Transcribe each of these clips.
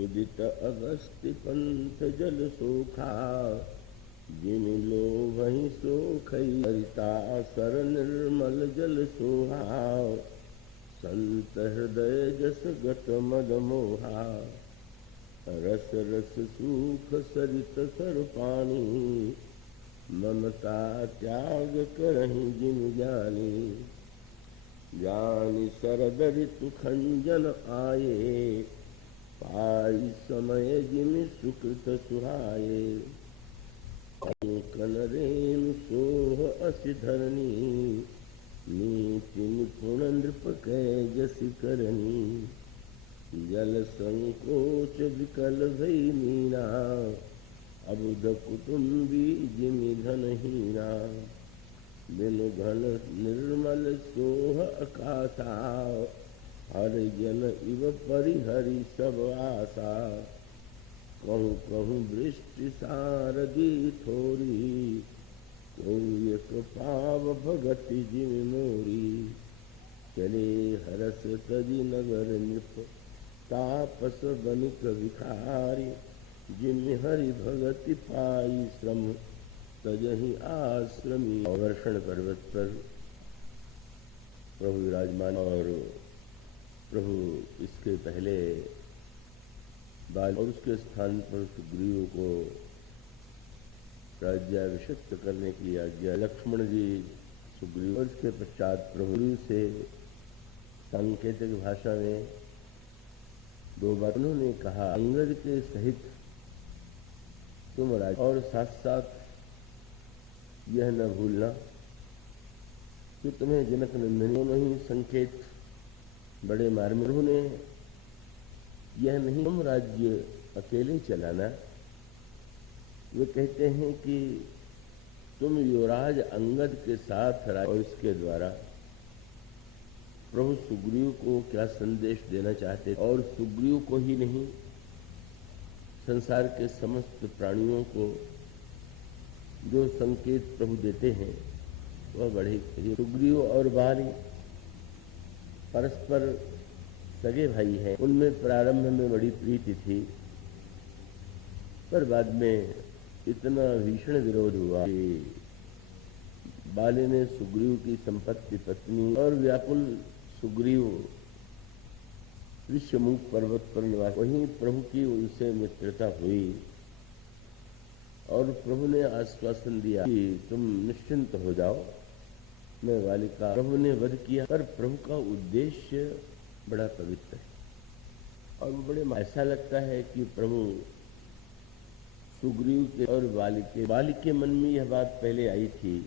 उदित अगस्त्य पंथ जल सोखा, जिन लो वही सोखई हरिता सर निर्मल जल सोहाव। संत हृदय जस गत मद मोहा, रस रस सूख सरित सर पानी। ममता त्याग करहि जिन जानी, जानि शरद ऋतु खंजन आये। पाई समय जिमि सुकृत सुहाये, कंकन रेणु सोह असि धरनी। नीति निपुण नृप कै जसि करनी, जल संकोच विकल भई मीना। अबुध कुटुंबी जिमि धनहीना, बिनु धन निर्मल सोह अकाथा। हरिजन इव परिहरि सब आशा, कहूँ कहूँ वृष्टि सारदी थोरी। को एक पाव भगति जिमि मोरी, चले हरस तजि नगर नृप। तापस बनिक भिखारी, जिमि हरि भगति पाई श्रम। तजहि आश्रमी। वर्षण पर्वत पर प्रभु विराजमान, और प्रभु इसके पहले बाल और उसके स्थान पर सुग्रीव को राज्याभिषिक्त करने की आज्ञा। लक्ष्मण जी सुग्रीव, और इसके पश्चात प्रभु से सांकेतिक भाषा में दो बार उन्होंने कहा, अंगद के सहित तुम राज, और साथ साथ यह न भूलना कि तुम्हें जनक नंदन दोनों ही संकेत बड़े मार्मिक ने यह नहीं तुम राज्य अकेले चलाना। वे कहते हैं कि तुम युवराज अंगद के साथ और इसके द्वारा प्रभु सुग्रीव को क्या संदेश देना चाहते, और सुग्रीव को ही नहीं संसार के समस्त प्राणियों को जो संकेत प्रभु देते हैं वह बड़े। सुग्रीव और बाली परस्पर सगे भाई हैं। उनमें प्रारंभ में बड़ी प्रीति थी, पर बाद में इतना भीषण विरोध हुआ कि बाली ने सुग्रीव की संपत्ति पत्नी और व्याकुल सुग्रीव ऋष्यमुख पर्वत पर निवास, वहीं प्रभु की उनसे मित्रता हुई। और प्रभु ने आश्वासन दिया कि तुम निश्चिंत हो जाओ, मैं वाली का। प्रभु ने वध किया, पर प्रभु का उद्देश्य बड़ा पवित्र है, और वो बड़े ऐसा लगता है कि प्रभु सुग्रीव के और वाली के मन में यह बात पहले आई थी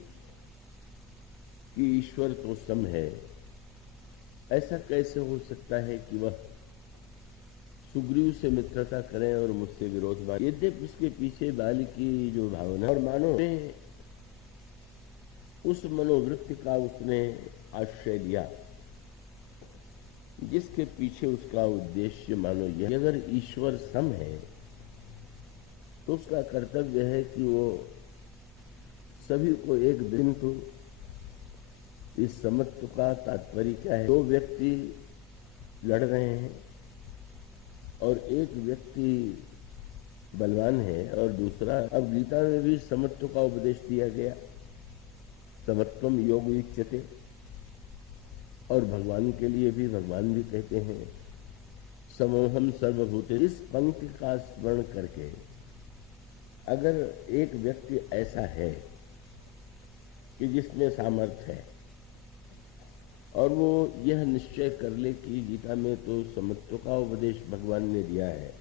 कि ईश्वर तो सम है, ऐसा कैसे हो सकता है कि वह सुग्रीव से मित्रता करें और मुझसे विरोध बात। यद्यपि उसके पीछे बाली की जो भावना, और मानो उस मनोवृत्ति का उसने आश्रय लिया जिसके पीछे उसका उद्देश्य मानो यह, अगर ईश्वर सम है तो उसका कर्तव्य है कि वो सभी को एक दिन। तो इस समत्व का तात्पर्य क्या है? दो व्यक्ति लड़ रहे हैं और एक व्यक्ति बलवान है और दूसरा। अब गीता में भी समत्व का उपदेश दिया गया, समत्वम योग युज्यते, और भगवान के लिए भी भगवान भी कहते हैं समोहम सर्वभूते। इस पंक्ति का स्मरण करके अगर एक व्यक्ति ऐसा है कि जिसमें सामर्थ्य है और वो यह निश्चय कर ले कि गीता में तो समत्व का उपदेश भगवान ने दिया है,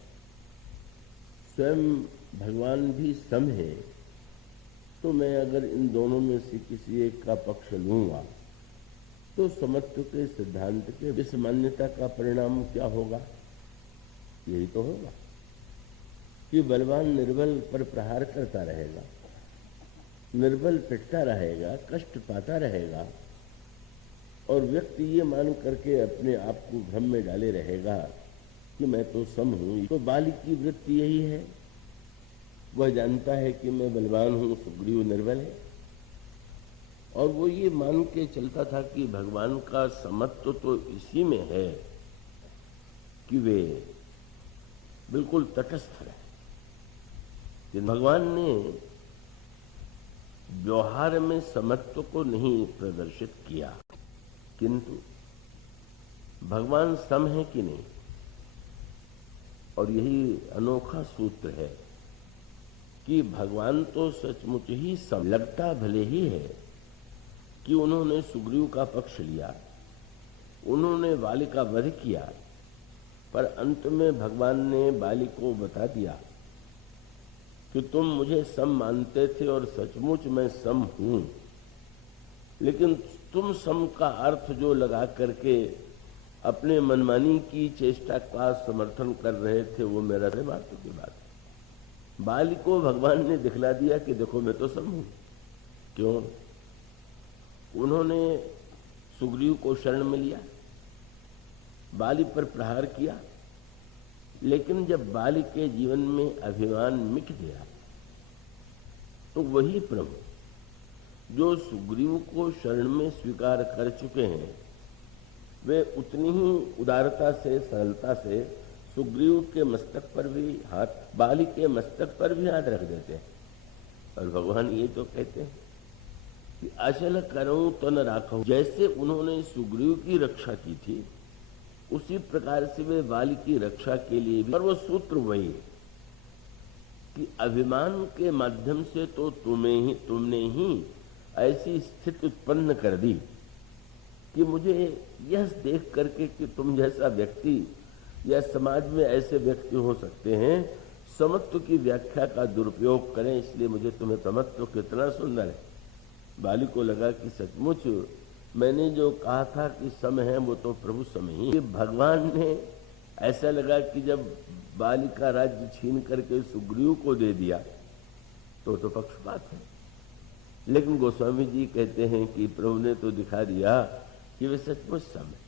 स्वयं भगवान भी सम है, तो मैं अगर इन दोनों में से किसी एक का पक्ष लूंगा तो समत्व के सिद्धांत के इस मान्यता का परिणाम क्या होगा? यही तो होगा कि बलवान निर्बल पर प्रहार करता रहेगा, निर्बल पिटता रहेगा, कष्ट पाता रहेगा, और व्यक्ति ये मान करके अपने आप को भ्रम में डाले रहेगा कि मैं तो सम हूं। तो बाली की वृत्ति यही है, वह जानता है कि मैं बलवान हूं, सुग्रीव निर्बल है, और वो ये मान के चलता था कि भगवान का समत्व तो इसी में है कि वे बिल्कुल तटस्थ रहे कि भगवान ने व्यवहार में समत्व को नहीं प्रदर्शित किया, किंतु भगवान सम है कि नहीं। और यही अनोखा सूत्र है कि भगवान तो सचमुच ही सम लगता भले ही है कि उन्होंने सुग्रीव का पक्ष लिया, उन्होंने बाली का वध किया, पर अंत में भगवान ने बाली को बता दिया कि तुम मुझे सम मानते थे और सचमुच मैं सम हूं, लेकिन तुम सम का अर्थ जो लगा करके अपने मनमानी की चेष्टा का समर्थन कर रहे थे वो मेरा बातों की बात है। बाली को भगवान ने दिखला दिया कि देखो मैं तो सम हूं। क्यों? उन्होंने सुग्रीव को शरण में लिया, बाली पर प्रहार किया, लेकिन जब बाली के जीवन में अभिमान मिट गया तो वही प्रभु जो सुग्रीव को शरण में स्वीकार कर चुके हैं वे उतनी ही उदारता से, सरलता से सुग्रीव के मस्तक पर भी हाथ, बाली के मस्तक पर भी हाथ रख देते हैं। और भगवान ये तो कहते हैं कि अचल करूं तो न राखूं। जैसे उन्होंने सुग्रीव की रक्षा की थी उसी प्रकार से वे बाली की रक्षा के लिए भी, और वो सूत्र वही है कि अभिमान के माध्यम से तो तुमने ही ऐसी स्थिति उत्पन्न कर दी कि मुझे यह देख करके कि तुम जैसा व्यक्ति या समाज में ऐसे व्यक्ति हो सकते हैं समत्व की व्याख्या का दुरुपयोग करें, इसलिए मुझे तुम्हें समत्व कितना सुंदर है। बाली को लगा कि सचमुच मैंने जो कहा था कि सम है वो तो प्रभु सम ही। भगवान ने ऐसा लगा कि जब बाली का राज्य छीन करके सुग्रीव को दे दिया तो पक्षपात है, लेकिन गोस्वामी जी कहते हैं कि प्रभु ने तो दिखा दिया कि वे सचमुच सम है।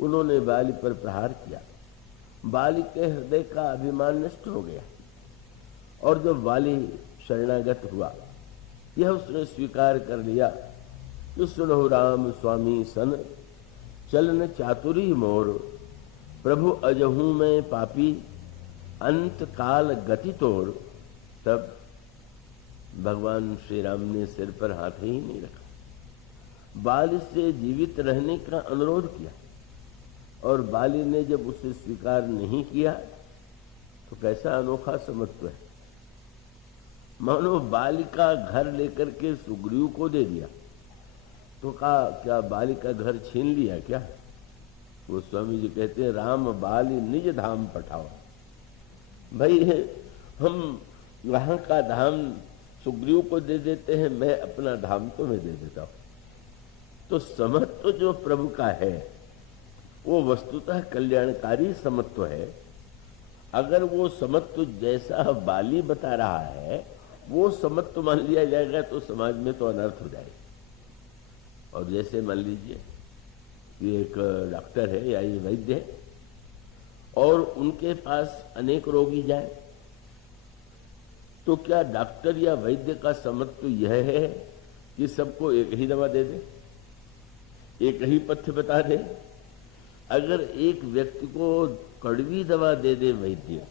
उन्होंने बाली पर प्रहार किया, बाली के हृदय का अभिमान नष्ट हो गया और जब बाली शरणागत हुआ यह उसने स्वीकार कर लिया कि सुनो राम स्वामी सन चलन चातुरी मोर, प्रभु अजहू में पापी अंत काल गति तोड़। तब भगवान श्री राम ने सिर पर हाथ ही नहीं रखा, बाली से जीवित रहने का अनुरोध किया, और बाली ने जब उसे स्वीकार नहीं किया तो कैसा अनोखा समत्व है। मानो बाली का घर लेकर के सुग्रीव को दे दिया तो कहा क्या बाली का घर छीन लिया क्या? वो स्वामी जी कहते हैं राम बाली निज धाम पठाओ। भाई हम वहां का धाम सुग्रीव को दे देते हैं, मैं अपना धाम तो मैं दे देता हूं। तो समत्व जो प्रभु का है वो वस्तुतः कल्याणकारी समत्व है। अगर वो समत्व जैसा बाली बता रहा है वो समत्व मान लिया जाएगा तो समाज में तो अनर्थ हो जाएगा। और जैसे मान लीजिए कि एक डॉक्टर है या ये वैद्य है और उनके पास अनेक रोगी जाए तो क्या डॉक्टर या वैद्य का समत्व यह है कि सबको एक ही दवा दे दे, एक ही पथ्य बता दे? अगर एक व्यक्ति को कड़वी दवा दे दे वैद्य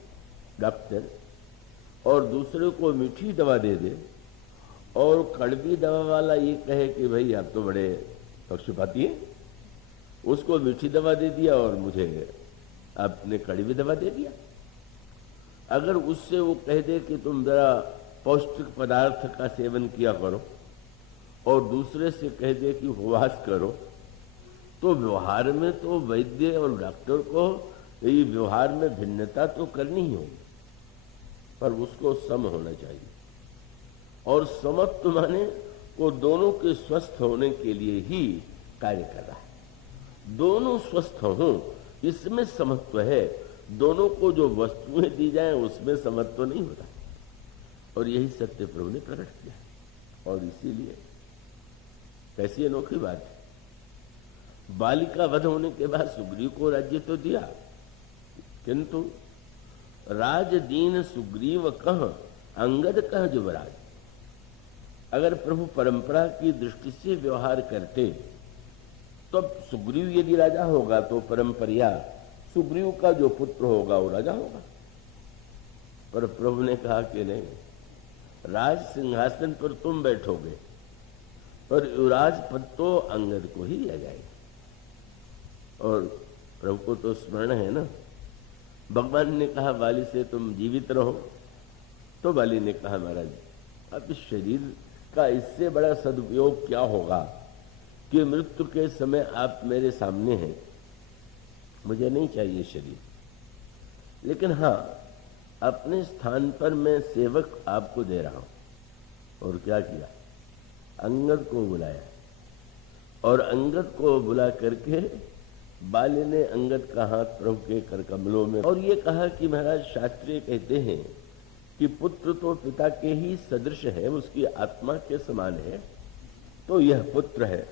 डॉक्टर और दूसरे को मीठी दवा दे दे और कड़वी दवा वाला ये कहे कि भाई आप तो बड़े पक्षपाती हैं, उसको मीठी दवा दे दिया और मुझे आपने कड़वी दवा दे दिया। अगर उससे वो कह दे कि तुम जरा पौष्टिक पदार्थ का सेवन किया करो और दूसरे से कह दे कि उपवास करो, तो व्यवहार में तो वैद्य और डॉक्टर को ये व्यवहार में भिन्नता तो करनी ही होगी, पर उसको सम होना चाहिए। और समत्व माने वो दोनों के स्वस्थ होने के लिए ही कार्य कर रहा है। दोनों स्वस्थ हों इसमें समत्व है, दोनों को जो वस्तुएं दी जाएं उसमें समत्व नहीं होता। और यही सत्य प्रभु ने प्रकट किया। और इसीलिए कैसी अनोखी बात है, बाली का वध होने के बाद सुग्रीव को राज्य तो दिया, किंतु राज दीन सुग्रीव कह अंगद कह जुबराज। अगर प्रभु परंपरा की दृष्टि से व्यवहार करते तो सुग्रीव यदि राजा होगा तो परंपरिया सुग्रीव का जो पुत्र होगा वो राजा होगा। पर प्रभु ने कहा कि नहीं, राज सिंहासन पर तुम बैठोगे, पर युवराज पद तो अंगद को ही दिया जाएगा। और प्रभु को तो स्मरण है ना, भगवान ने कहा वाली से तुम जीवित रहो, तो वाली ने कहा महाराज अब इस शरीर का इससे बड़ा सदुपयोग क्या होगा कि मृत्यु के समय आप मेरे सामने हैं, मुझे नहीं चाहिए शरीर, लेकिन हाँ अपने स्थान पर मैं सेवक आपको दे रहा हूं। और क्या किया, अंगद को बुलाया, और अंगद को बुला करके बाली ने अंगद का हाथ प्रभु के कर कमलों में, और ये कहा कि महाराज शास्त्रीय कहते हैं कि पुत्र तो पिता के ही सदृश है, उसकी आत्मा के समान है, तो यह पुत्र है,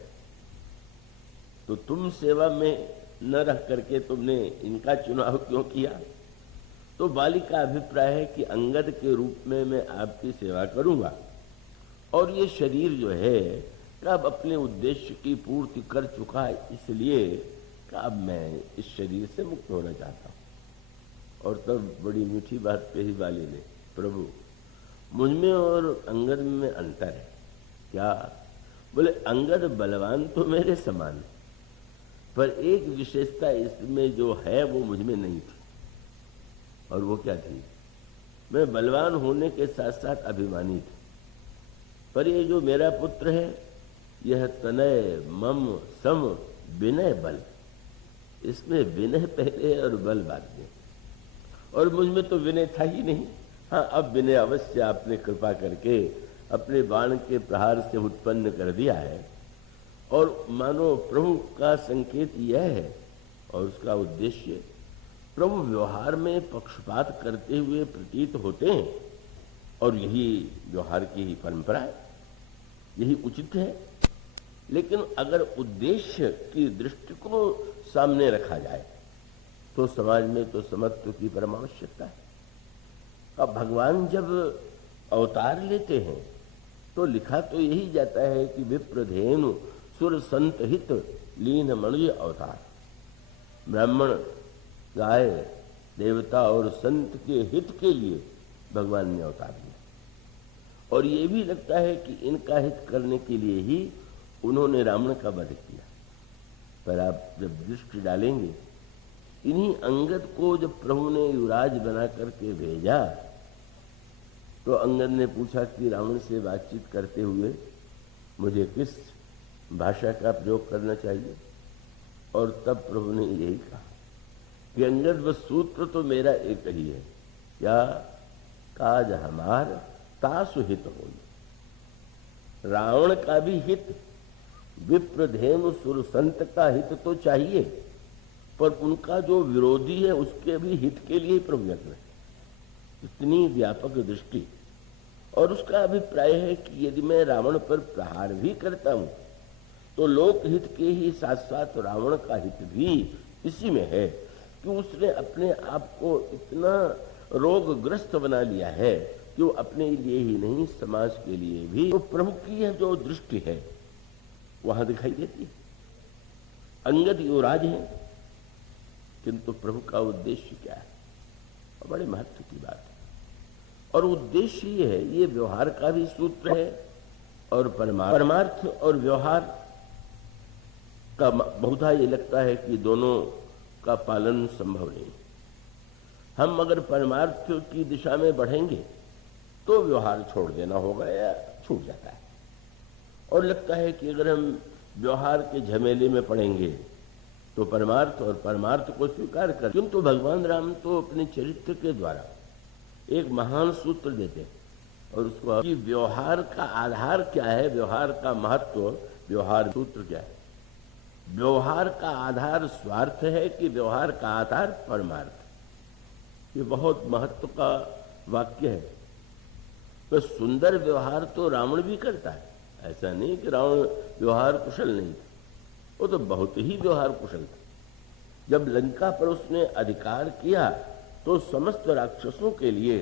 तो तुम सेवा में न रह करके तुमने इनका चुनाव क्यों किया। तो बाली का अभिप्राय है कि अंगद के रूप में मैं आपकी सेवा करूंगा, और ये शरीर जो है अब अपने उद्देश्य की पूर्ति कर चुका है, इसलिए अब मैं इस शरीर से मुक्त होना चाहता हूं। और तब बड़ी मीठी बात कही बाली ने, प्रभु मुझ में और अंगद में अंतर है। क्या? बोले अंगद बलवान तो मेरे समान है, पर एक विशेषता इसमें जो है वो मुझ में नहीं थी। और वो क्या थी? मैं बलवान होने के साथ साथ अभिमानी था, पर ये जो मेरा पुत्र है यह तनय मम सम विनय बल, इसमें विनय पहले और बल बाद में, और मुझ में तो विनय था ही नहीं। हाँ अब विनय अवश्य आपने कृपा करके अपने बाण के प्रहार से उत्पन्न कर दिया है, और मानो प्रभु का संकेत यह है, और उसका उद्देश्य प्रभु व्यवहार में पक्षपात करते हुए प्रतीत होते हैं, और यही व्यवहार की ही परंपरा है, यही उचित है। लेकिन अगर उद्देश्य की दृष्टि को सामने रखा जाए तो समाज में तो समत्व की परम आवश्यकता है। अब भगवान जब अवतार लेते हैं तो लिखा तो यही जाता है कि विप्रधेनु सुर संत हित लीन मनुज अवतार। ब्राह्मण, गाय, देवता और संत के हित के लिए भगवान ने अवतार लिया, और ये भी लगता है कि इनका हित करने के लिए ही उन्होंने रावण का वध किया। पर आप जब दृष्टि डालेंगे, इन्हीं अंगद को जब प्रभु ने युवराज बना करके भेजा तो अंगद ने पूछा कि रावण से बातचीत करते हुए मुझे किस भाषा का प्रयोग करना चाहिए। और तब प्रभु ने यही कहा कि अंगद वह सूत्र तो मेरा एक ही है, क्या? काज हमार तासु हित हो। रावण का भी हित, विप्रधेनु सुर संत का हित तो चाहिए, पर उनका जो विरोधी है उसके भी हित के लिए प्रभु यत्न है। इतनी व्यापक दृष्टि। और उसका अभिप्राय है कि यदि मैं रावण पर प्रहार भी करता हूं तो लोक हित के ही साथ साथ रावण का हित भी इसी में है कि उसने अपने आप को इतना रोगग्रस्त बना लिया है कि वो अपने लिए ही नहीं समाज के लिए भी, तो प्रभु की यह जो दृष्टि है वहां दिखाई देती है। अंगद युवराज है, किंतु प्रभु का उद्देश्य क्या है? और बड़े महत्व की बात है। और उद्देश्य ये है, ये व्यवहार का भी सूत्र है, और परमार्थ और व्यवहार का बहुधा ये लगता है कि दोनों का पालन संभव नहीं। हम अगर परमार्थ की दिशा में बढ़ेंगे तो व्यवहार छोड़ देना होगा या छूट जाता है, और लगता है कि अगर हम व्यवहार के झमेले में पड़ेंगे तो परमार्थ और परमार्थ को स्वीकार कर। किंतु भगवान राम तो अपने चरित्र के द्वारा एक महान सूत्र देते हैं, और उसको कि व्यवहार का आधार क्या है, व्यवहार का महत्व, व्यवहार सूत्र क्या है। व्यवहार का आधार स्वार्थ है कि व्यवहार का आधार परमार्थ। ये बहुत महत्व का वाक्य है। तो सुंदर व्यवहार तो रावण भी करता है, ऐसा नहीं कि रावण व्यवहार कुशल नहीं था, वो तो बहुत ही व्यवहार कुशल था। जब लंका पर उसने अधिकार किया तो समस्त राक्षसों के लिए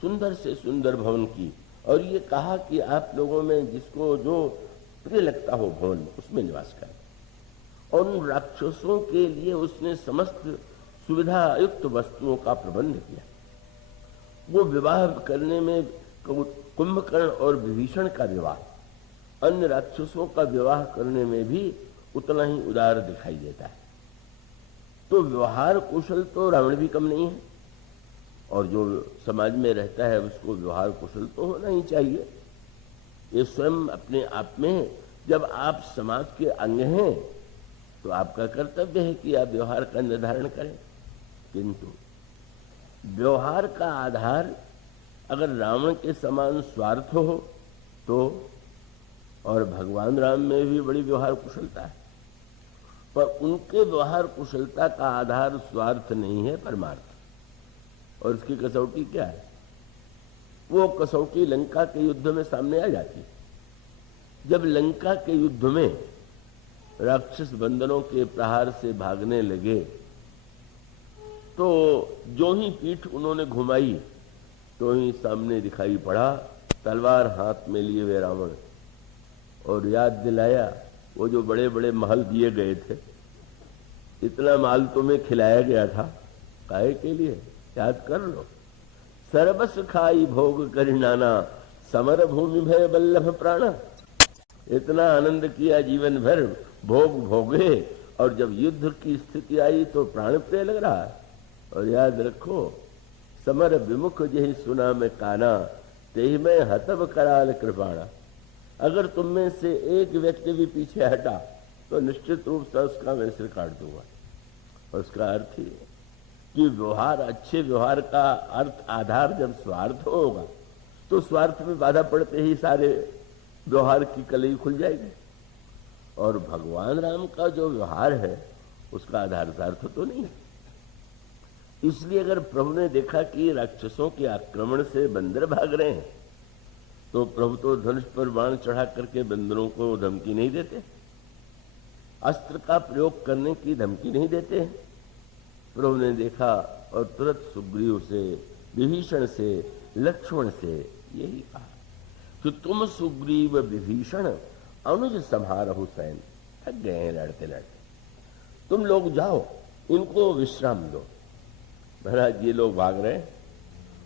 सुंदर से सुंदर भवन की, और ये कहा कि आप लोगों में जिसको जो प्रिय लगता हो भवन उसमें निवास करें। और उन राक्षसों के लिए उसने समस्त सुविधा युक्त वस्तुओं का प्रबंध किया। वो विवाह करने में कुंभकर्ण और विभीषण का विवाह अन्य राक्षसों का विवाह करने में भी उतना ही उदार दिखाई देता है। तो व्यवहार कुशल तो रावण भी कम नहीं है, और जो समाज में रहता है उसको व्यवहार कुशल तो होना ही चाहिए। ये स्वयं अपने आप में, जब आप समाज के अंग हैं तो आपका कर्तव्य है कि आप व्यवहार का निर्धारण करें। किंतु व्यवहार का आधार अगर रावण के समान स्वार्थ हो तो, और भगवान राम में भी बड़ी व्यवहार कुशलता है, पर उनके व्यवहार कुशलता का आधार स्वार्थ नहीं है, परमार्थ। और इसकी कसौटी क्या है? वो कसौटी लंका के युद्ध में सामने आ जाती है। जब लंका के युद्ध में राक्षस बंदरों के प्रहार से भागने लगे तो जो ही पीठ उन्होंने घुमाई तो ही सामने दिखाई पड़ा तलवार हाथ में लिए हुए रावण, और याद दिलाया वो जो बड़े बड़े महल दिए गए थे, इतना माल तुम्हें खिलाया गया था, काहे के लिए? याद कर लो। सर्वस खाई भोग करि नाना, समर भूमि भय बल्लभ प्राण। इतना आनंद किया जीवन भर, भोग भोगे, और जब युद्ध की स्थिति आई तो प्राण पे लग रहा है। और याद रखो, समर विमुख जही सुना में काना, तेहि में हतब कराल कृपाणा। अगर तुम में से एक व्यक्ति भी पीछे हटा तो निश्चित रूप से उसका मैं सिर काट दूंगा। और उसका अर्थ ही कि व्यवहार, अच्छे व्यवहार का अर्थ आधार जब स्वार्थ होगा तो स्वार्थ में बाधा पड़ते ही सारे व्यवहार की कलई खुल जाएगी। और भगवान राम का जो व्यवहार है उसका आधार स्वार्थ तो नहीं है। इसलिए अगर प्रभु ने देखा कि राक्षसों के आक्रमण से बंदर भाग रहे हैं तो प्रभु तो धनुष पर बाण चढ़ा करके बंदरों को धमकी नहीं देते, अस्त्र का प्रयोग करने की धमकी नहीं देते हैं। प्रभु ने देखा और तुरंत सुग्रीव से, विभीषण से, लक्ष्मण से यही कहा कि तुम सुग्रीव विभीषण अनुज संहारहु सैन। थक गए हैं लड़ते लड़ते, तुम लोग जाओ, इनको विश्राम दो। महाराज ये लोग भाग रहे हैं,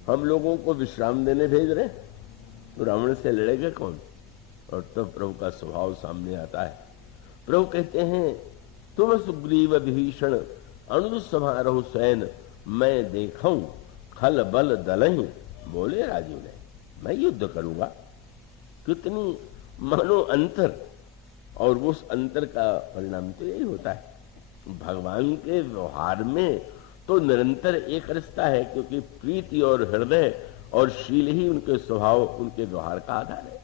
हम लोगों को विश्राम देने भेज रहे हैं, तो रावण से लड़ेगा कौन? और तब प्रभु का स्वभाव सामने आता है। प्रभु कहते हैं तुम सुग्रीव विभीषण अनुज संहारहु सैन, मैं देखूं खल बल दलहि। बोले राजू ने, मैं युद्ध करूंगा। कितनी मानो अंतर, और उस अंतर का परिणाम तो यही होता है। भगवान के व्यवहार में तो निरंतर एक रिश्ता है, क्योंकि प्रीति और हृदय और शील ही उनके स्वभाव, उनके व्यवहार का आधार है।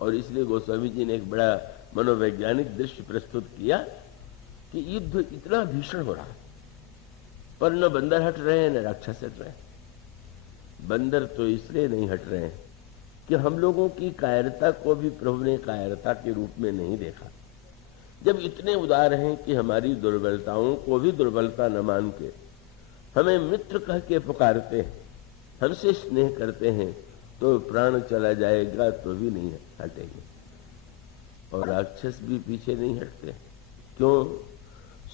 और इसलिए गोस्वामी जी ने एक बड़ा मनोवैज्ञानिक दृश्य प्रस्तुत किया कि युद्ध इतना भीषण हो रहा है, पर न बंदर हट रहे हैं न राक्षस हट रहे हैं। बंदर तो इसलिए नहीं हट रहे हैं कि हम लोगों की कायरता को भी प्रभु ने कायरता के रूप में नहीं देखा। जब इतने उदार हैं कि हमारी दुर्बलताओं को भी दुर्बलता न मान के हमें मित्र कह के पुकारते हैं, हमसे स्नेह करते हैं, तो प्राण चला जाएगा तो भी नहीं हटेंगे। और राक्षस भी पीछे नहीं हटते। क्यों?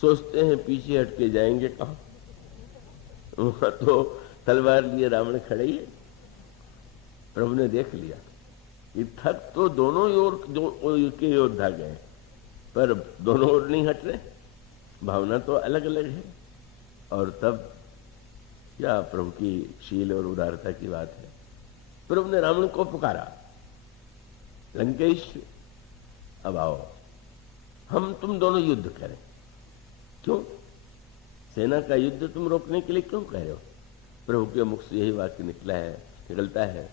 सोचते हैं पीछे हट के जाएंगे कहाँ? वहां तो तलवार लिए रावण खड़े ही है। प्रभु ने देख लिया कि थक तो दोनों ओर के योद्धा गए, पर दोनों ओर नहीं हट रहे, भावना तो अलग अलग है। और तब क्या प्रभु की शील और उदारता की बात है। प्रभु ने रावण को पुकारा, लंकेश अब आओ, हम तुम दोनों युद्ध करें। क्यों? सेना का युद्ध तुम रोकने के लिए क्यों कह रहे हो? प्रभु के मुख से यही वाक्य निकलता है,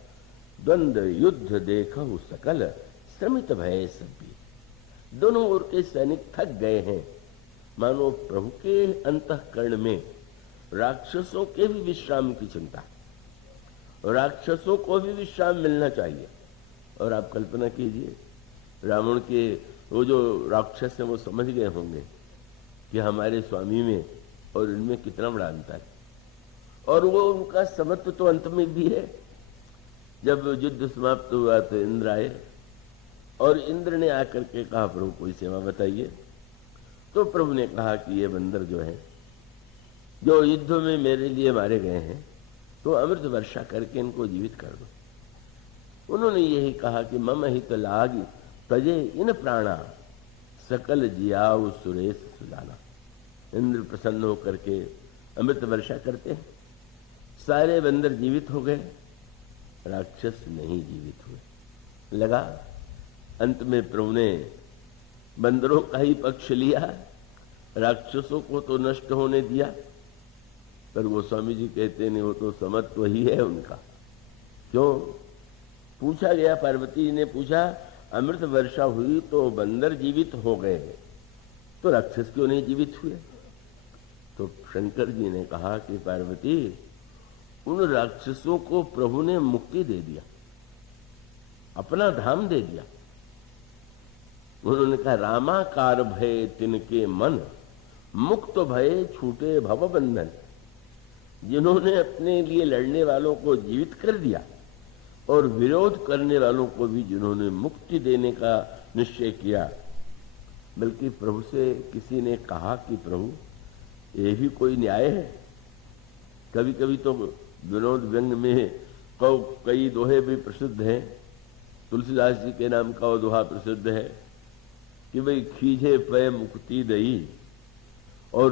द्वंद्व युद्ध देखहु सकल, श्रमित भय सभी। दोनों ओर के सैनिक थक गए हैं। मानो प्रभु के अंतःकरण में राक्षसों के भी विश्राम की चिंता, और राक्षसों को भी विश्राम मिलना चाहिए। और आप कल्पना कीजिए, रावण के वो जो राक्षस हैं वो समझ गए होंगे कि हमारे स्वामी में और इनमें कितना बड़ा अंतर है। और वो उनका समत्व तो अंत में भी है। जब युद्ध समाप्त हुआ तो इंद्र आए, और इंद्र ने आकर के कहा प्रभु कोई सेवा बताइए। तो प्रभु ने कहा कि ये बंदर जो है, जो युद्ध में मेरे लिए मारे गए हैं, तो अमृत वर्षा करके इनको जीवित कर दो। उन्होंने यही कहा कि मम हित लागी तजे इन प्राणा सकल जियाऊ सुरेश सुजाना। इंद्र प्रसन्न होकर के अमृत वर्षा करते हैं, सारे बंदर जीवित हो गए, राक्षस नहीं जीवित हुए। लगा अंत में प्रभु ने बंदरों का ही पक्ष लिया, राक्षसों को तो नष्ट होने दिया। पर वो स्वामी जी कहते नहीं, वो तो समत्व ही है उनका। क्यों? पूछा गया, पार्वती जी ने पूछा अमृत वर्षा हुई तो बंदर जीवित हो गए, तो राक्षस क्यों नहीं जीवित हुए? तो शंकर जी ने कहा कि पार्वती, उन राक्षसों को प्रभु ने मुक्ति दे दिया, अपना धाम दे दिया। उन्होंने कहा रामाकार भय तिनके मन, मुक्त भय छूटे भव बंधन। जिन्होंने अपने लिए लड़ने वालों को जीवित कर दिया और विरोध करने वालों को भी जिन्होंने मुक्ति देने का निश्चय किया। बल्कि प्रभु से किसी ने कहा कि प्रभु ये भी कोई न्याय है? कभी कभी तो विनोद व्यंग में कई दोहे भी प्रसिद्ध हैं। तुलसीदास जी के नाम का वो दोहा प्रसिद्ध है कि भाई खीझे पे मुक्ति दई और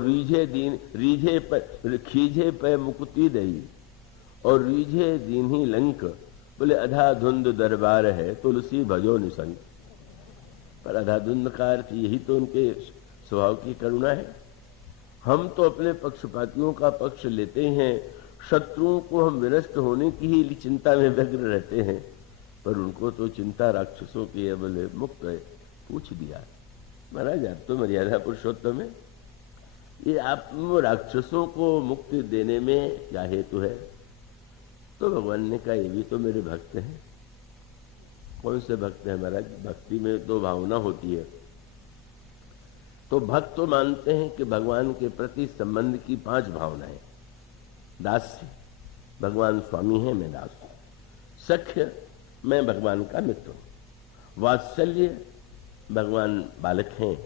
खीझे पे मुक्ति दई और रीझे दीन्ही लंक, बोले अधाधुंध दरबार है तुलसी भजो निसंग। पर अधाधुंध का अर्थ यही तो उनके स्वभाव की करुणा है। हम तो अपने पक्षपातियों का पक्ष लेते हैं, शत्रुओं को हम विनष्ट होने की ही चिंता में व्यग्र रहते हैं, पर उनको तो चिंता राक्षसों की है। बोले मुक्त है, पूछ दिया महाराज आप तो मर्यादा पुरुषोत्तम है, ये आप राक्षसों को मुक्ति देने में क्या हेतु है? तो भगवान ने कहा ये भी तो मेरे भक्त हैं। कौन से भक्त हैं महाराज? भक्ति में तो भावना होती है। तो भक्त तो मानते हैं कि भगवान के प्रति संबंध की 5 भावनाएं। दास्य, भगवान स्वामी है, मैं दास हूं। सख्य, मैं भगवान का मित्र हूं। वात्सल्य, भगवान बालक हैं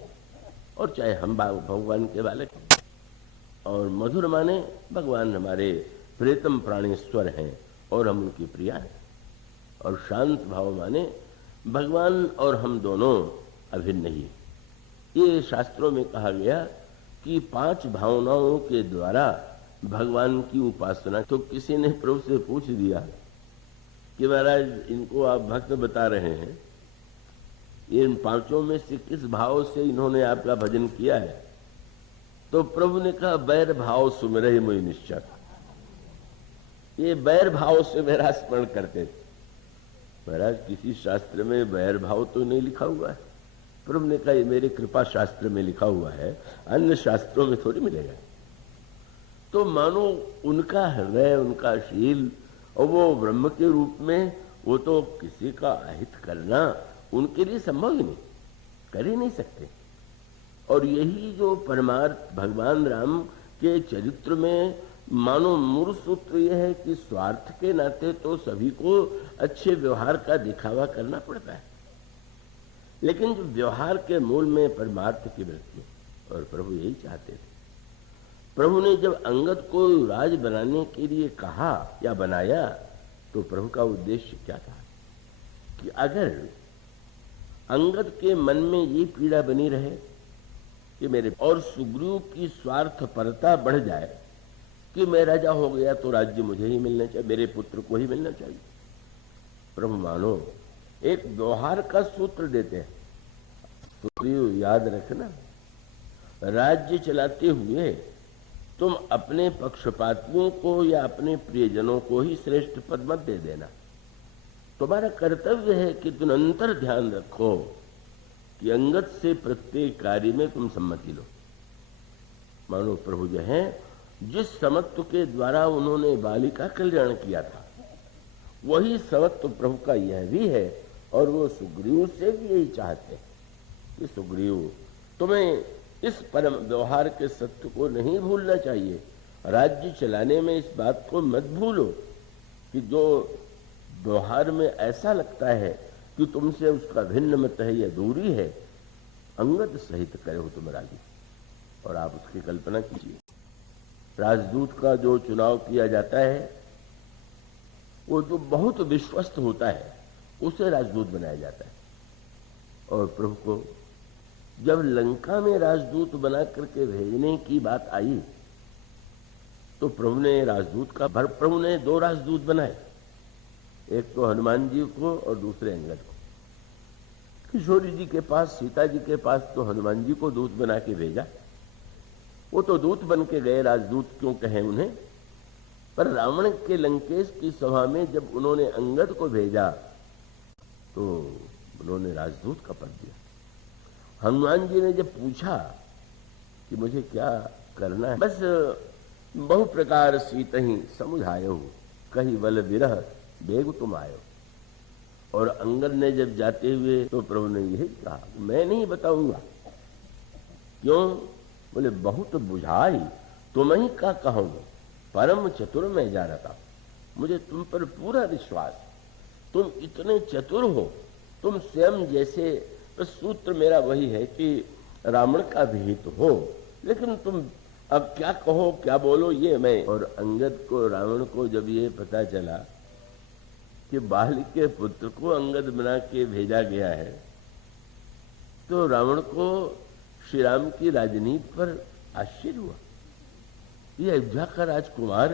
और चाहे हम भगवान के बालक हैं। और मधुर माने भगवान हमारे प्रियतम प्राणेश्वर हैं और हम उनकी प्रिया हैं। और शांत भाव माने भगवान और हम दोनों अभिन्न ही। ये शास्त्रों में कहा गया कि 5 भावनाओं के द्वारा भगवान की उपासना। तो किसी ने प्रभु से पूछ दिया कि महाराज इनको आप भक्त बता रहे हैं, इन 5 में से किस भाव से इन्होंने आपका भजन किया है? तो प्रभु ने कहा बैर भाव सुमिरहि मुहि निश्चर। ये बैर भाव से मेरा स्मरण करते थे। महाराज किसी शास्त्र में बैर भाव तो नहीं लिखा हुआ है। प्रभु ने कहा ये मेरे कृपा शास्त्र में लिखा हुआ है, अन्य शास्त्रों में थोड़ी मिलेगा। तो मानो उनका हृदय, उनका शील और वो ब्रह्म के रूप में, वो तो किसी का अहित करना उनके लिए संभव ही नहीं, कर ही नहीं सकते। और यही जो परमार्थ भगवान राम के चरित्र में मानो मूल सूत्र यह है कि स्वार्थ के नाते तो सभी को अच्छे व्यवहार का दिखावा करना पड़ता है, लेकिन जो व्यवहार के मूल में परमार्थ की वृत्ति, और प्रभु यही चाहते थे। प्रभु ने जब अंगद को राज बनाने के लिए कहा या बनाया, तो प्रभु का उद्देश्य क्या था कि अगर अंगद के मन में ये पीड़ा बनी रहे कि मेरे और सुग्रीव की स्वार्थपरता बढ़ जाए कि मैं राजा हो गया तो राज्य मुझे ही मिलना चाहिए, मेरे पुत्र को ही मिलना चाहिए। प्रभु मानो एक व्यवहार का सूत्र देते हैं। सुग्रीव याद रखना, राज्य चलाते हुए तुम अपने पक्षपातियों को या अपने प्रियजनों को ही श्रेष्ठ पद मत दे देना। तुम्हारा कर्तव्य है कि तुम अंतर ध्यान रखो कि अंगद से प्रत्येक कार्य में तुम सम्मति लो। मानो प्रभु जो है, जिस समत्व के द्वारा उन्होंने बालिका कल्याण किया था, वही समत्व प्रभु का यह भी है। और वो सुग्रीव से भी यही चाहते हैं कि सुग्रीव तुम्हें इस परम व्यवहार के सत्य को नहीं भूलना चाहिए। राज्य चलाने में इस बात को मत भूलो कि जो व्यवहार में ऐसा लगता है कि तुमसे उसका भिन्न मत है या दूरी है, अंगद सहित करे हो तुम राज्य। और आप उसकी कल्पना कीजिए, राजदूत का जो चुनाव किया जाता है वो जो बहुत विश्वस्त होता है उसे राजदूत बनाया जाता है। और प्रभु को जब लंका में राजदूत बना करके भेजने की बात आई तो प्रभु ने दो राजदूत बनाए, एक तो हनुमान जी को और दूसरे अंगद को। किशोरी जी के पास, सीता जी के पास तो हनुमान जी को दूत बना के भेजा, वो तो दूत बन के गए, राजदूत क्यों कहें उन्हें। पर रावण के लंकेश की सभा में जब उन्होंने अंगद को भेजा तो उन्होंने राजदूत का पद दिया। हनुमान जी ने जब पूछा कि मुझे क्या करना है, बस बहु प्रकार सीतहि समुझायो, कही बल विरह बेग तुम आयो। और अंगद ने जब जाते हुए तो प्रभु ने यही कहा, मैं नहीं बताऊंगा। क्यों? बोले बहुत बुझाई तुम ही का कहूं, परम चतुर मैं जा रहा। मुझे तुम पर पूरा विश्वास, तुम इतने चतुर हो, तुम स्वयं जैसे, तो सूत्र मेरा वही है कि रावण का विहित हो, लेकिन तुम अब क्या कहो क्या बोलो ये मैं। और अंगद को, रावण को जब ये पता चला कि बाली के पुत्र को अंगद बना के भेजा गया है, तो रावण को श्री राम की राजनीति पर आश्चर्य हुआ। ये अयोध्या का राजकुमार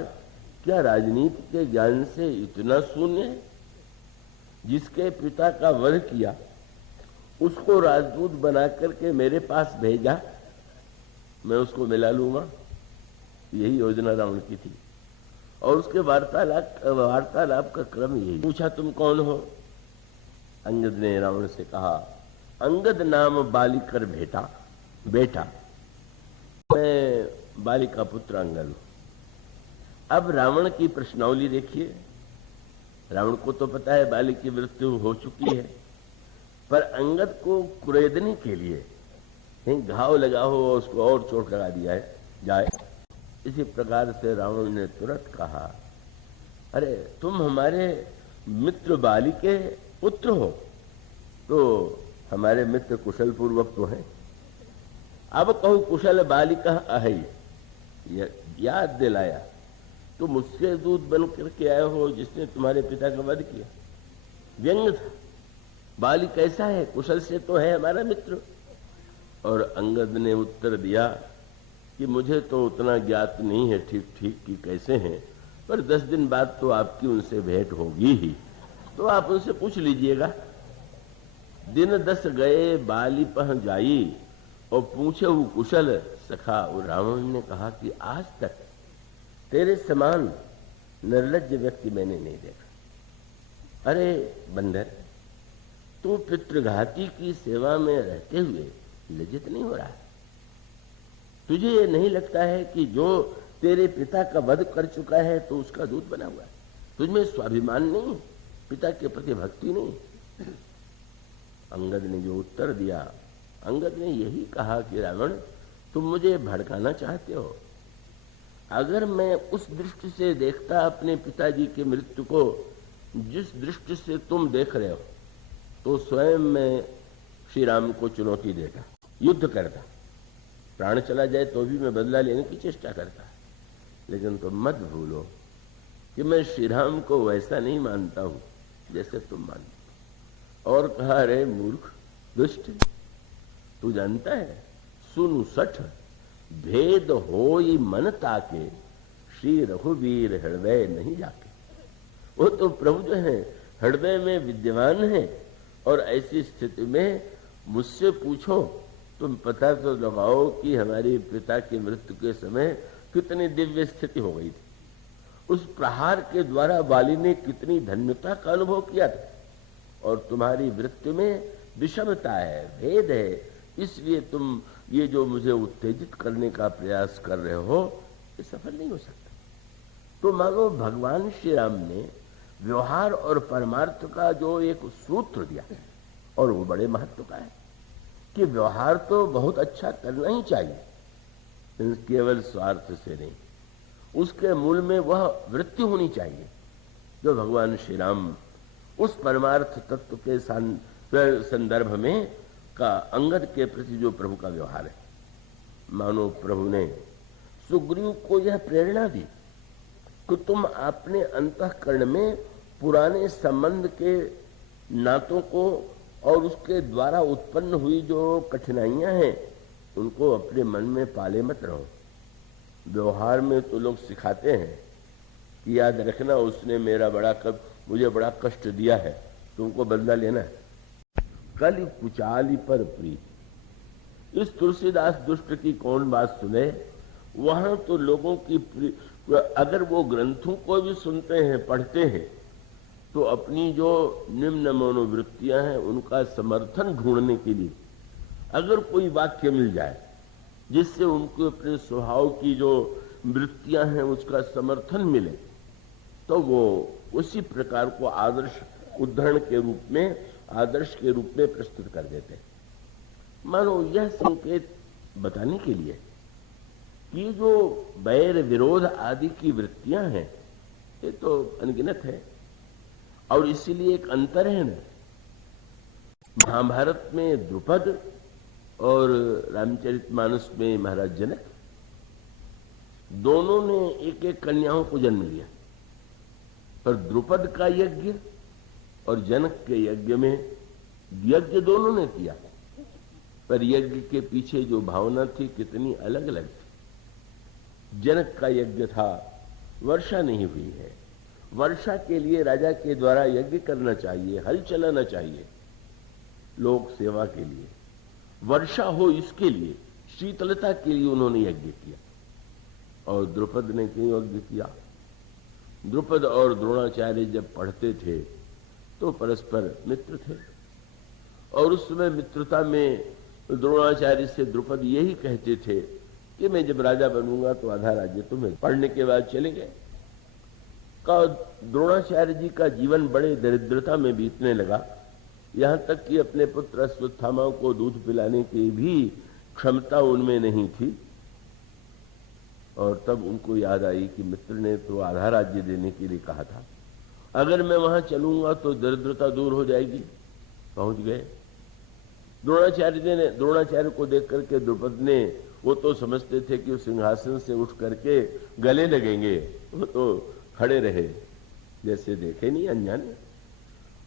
क्या राजनीति के ज्ञान से इतना शून्य है? जिसके पिता का वध किया उसको राजदूत बना करके मेरे पास भेजा, मैं उसको मिला लूंगा, यही योजना रावण की थी। और उसके वार्तालाप का क्रम यही। पूछा तुम कौन हो? अंगद ने रावण से कहा, अंगद नाम बाली कर बेटा, मैं बाली का पुत्र अंगद हूं। अब रावण की प्रश्नावली देखिए। रावण को तो पता है बाली की मृत्यु हो चुकी है, पर अंगद को कुरेदने के लिए कहीं घाव लगा हो और उसको और चोट लगा दिया है जाए। इसी प्रकार से रावण ने तुरंत कहा, अरे तुम हमारे मित्र बाली के पुत्र हो, तो हमारे मित्र कुशल पूर्वक तो हैं। अब कहूं कुशल बाली का अहै, याद दिलाया, तुम मुझसे दूत बन करके आए हो जिसने तुम्हारे पिता का वध किया। व्यंग था, बाली कैसा है? कुशल से तो है हमारा मित्र। और अंगद ने उत्तर दिया कि मुझे तो उतना ज्ञात नहीं है ठीक कि कैसे हैं, पर 10 दिन बाद तो आपकी उनसे भेंट होगी ही, तो आप उनसे पूछ लीजिएगा। दिन 10 गए बाली पह जाई और पूछे वो कुशल सखा। और रावण ने कहा कि आज तक तेरे समान निर्लज्ज व्यक्ति मैंने नहीं देखा। अरे बंदर, तू पितृघाती की सेवा में रहते हुए लज्जित नहीं हो रहा है? तुझे ये नहीं लगता है कि जो तेरे पिता का वध कर चुका है तो उसका दूत बना हुआ है? तुझमें स्वाभिमान नहीं, पिता के प्रति भक्ति नहीं। अंगद ने जो उत्तर दिया, अंगद ने यही कहा कि रावण, तुम मुझे भड़काना चाहते हो। अगर मैं उस दृष्टि से देखता अपने पिताजी की मृत्यु को जिस दृष्टि से तुम देख रहे हो, तो स्वयं मैं श्री राम को चुनौती देता, युद्ध करता, प्राण चला जाए तो भी मैं बदला लेने की चेष्टा करता। लेकिन तुम मत भूलो कि मैं श्री राम को वैसा नहीं मानता हूं जैसे तुम मानते हो। और कहा, रे मूर्ख दुष्ट, तू जानता है, सुनु सठ भेद होई मन ताके, श्री रघुवीर हृदय नहीं जाके। वो तो प्रभु जो है हृदय में विद्यमान है, और ऐसी स्थिति में मुझसे पूछो, तुम पता तो लगाओ कि हमारे पिता की मृत्यु के समय कितनी दिव्य स्थिति हो गई थी। उस प्रहार के द्वारा बाली ने कितनी धन्यता का अनुभव किया था, और तुम्हारी मृत्यु में विषमता है, भेद है, इसलिए तुम ये जो मुझे उत्तेजित करने का प्रयास कर रहे हो, ये सफल नहीं हो सकता। तो मानो भगवान श्री राम ने व्यवहार और परमार्थ का जो एक सूत्र दिया, और वो बड़े महत्व का है कि व्यवहार तो बहुत अच्छा करना ही चाहिए, केवल स्वार्थ से नहीं। उसके मूल में वह वृत्ति होनी चाहिए जो भगवान श्री राम उस परमार्थ तत्व के संदर्भ में का अंगद के प्रति जो प्रभु का व्यवहार है। मानो प्रभु ने सुग्रीव को यह प्रेरणा दी कि तुम अपने अंतःकरण में पुराने संबंध के नातों को और उसके द्वारा उत्पन्न हुई जो कठिनाइयां हैं उनको अपने मन में पाले मत रहो। व्यवहार में तो लोग सिखाते हैं कि याद रखना उसने मुझे बड़ा कष्ट दिया है, तुमको बदला लेना है। कल कुचाली पर प्रीत, इस तुलसीदास दुष्ट की कौन बात सुने। वहां तो लोगों की अगर वो ग्रंथों को भी सुनते हैं, पढ़ते हैं, तो अपनी जो निम्न मनोवृत्तियां हैं उनका समर्थन ढूंढने के लिए अगर कोई वाक्य मिल जाए जिससे उनको अपने स्वभाव की जो वृत्तियां हैं उसका समर्थन मिले, तो वो उसी प्रकार को आदर्श उदाहरण के रूप में, आदर्श के रूप में प्रस्तुत कर देते हैं। मानो यह संकेत बताने के लिए कि जो बैर विरोध आदि की वृत्तियां हैं ये तो अनगिनत है, और इसीलिए एक अंतर है ना। महाभारत में द्रुपद और रामचरितमानस में महाराज जनक, दोनों ने एक एक कन्याओं को जन्म लिया, पर द्रुपद का यज्ञ और जनक के यज्ञ में यज्ञ दोनों ने किया, पर यज्ञ के पीछे जो भावना थी कितनी अलग अलग थी। जनक का यज्ञ था वर्षा नहीं हुई है, वर्षा के लिए राजा के द्वारा यज्ञ करना चाहिए, हल चलाना चाहिए लोक सेवा के लिए, वर्षा हो इसके लिए, शीतलता के लिए उन्होंने यज्ञ किया। और द्रुपद ने क्यों यज्ञ किया। द्रुपद और द्रोणाचार्य जब पढ़ते थे तो परस्पर मित्र थे, और उस समय मित्रता में द्रोणाचार्य से द्रुपद यही कहते थे कि मैं जब राजा बनूंगा तो आधा राज्य तुम्हें, पढ़ने के बाद चले गए। द्रोणाचार्य जी का जीवन बड़े दरिद्रता में बीतने लगा, यहां तक कि अपने पुत्र अश्वत्थामा को दूध पिलाने की भी क्षमता उनमें नहीं थी। और तब उनको याद आई कि मित्र ने तो आधा राज्य देने के लिए कहा था, अगर मैं वहां चलूंगा तो दरिद्रता दूर हो जाएगी। पहुंच गए। द्रोणाचार्य को देख करके द्रुपद ने, वो तो समझते थे कि वो सिंहासन से उठ करके गले लगेंगे, वो तो खड़े रहे जैसे देखे नहीं अनजाने।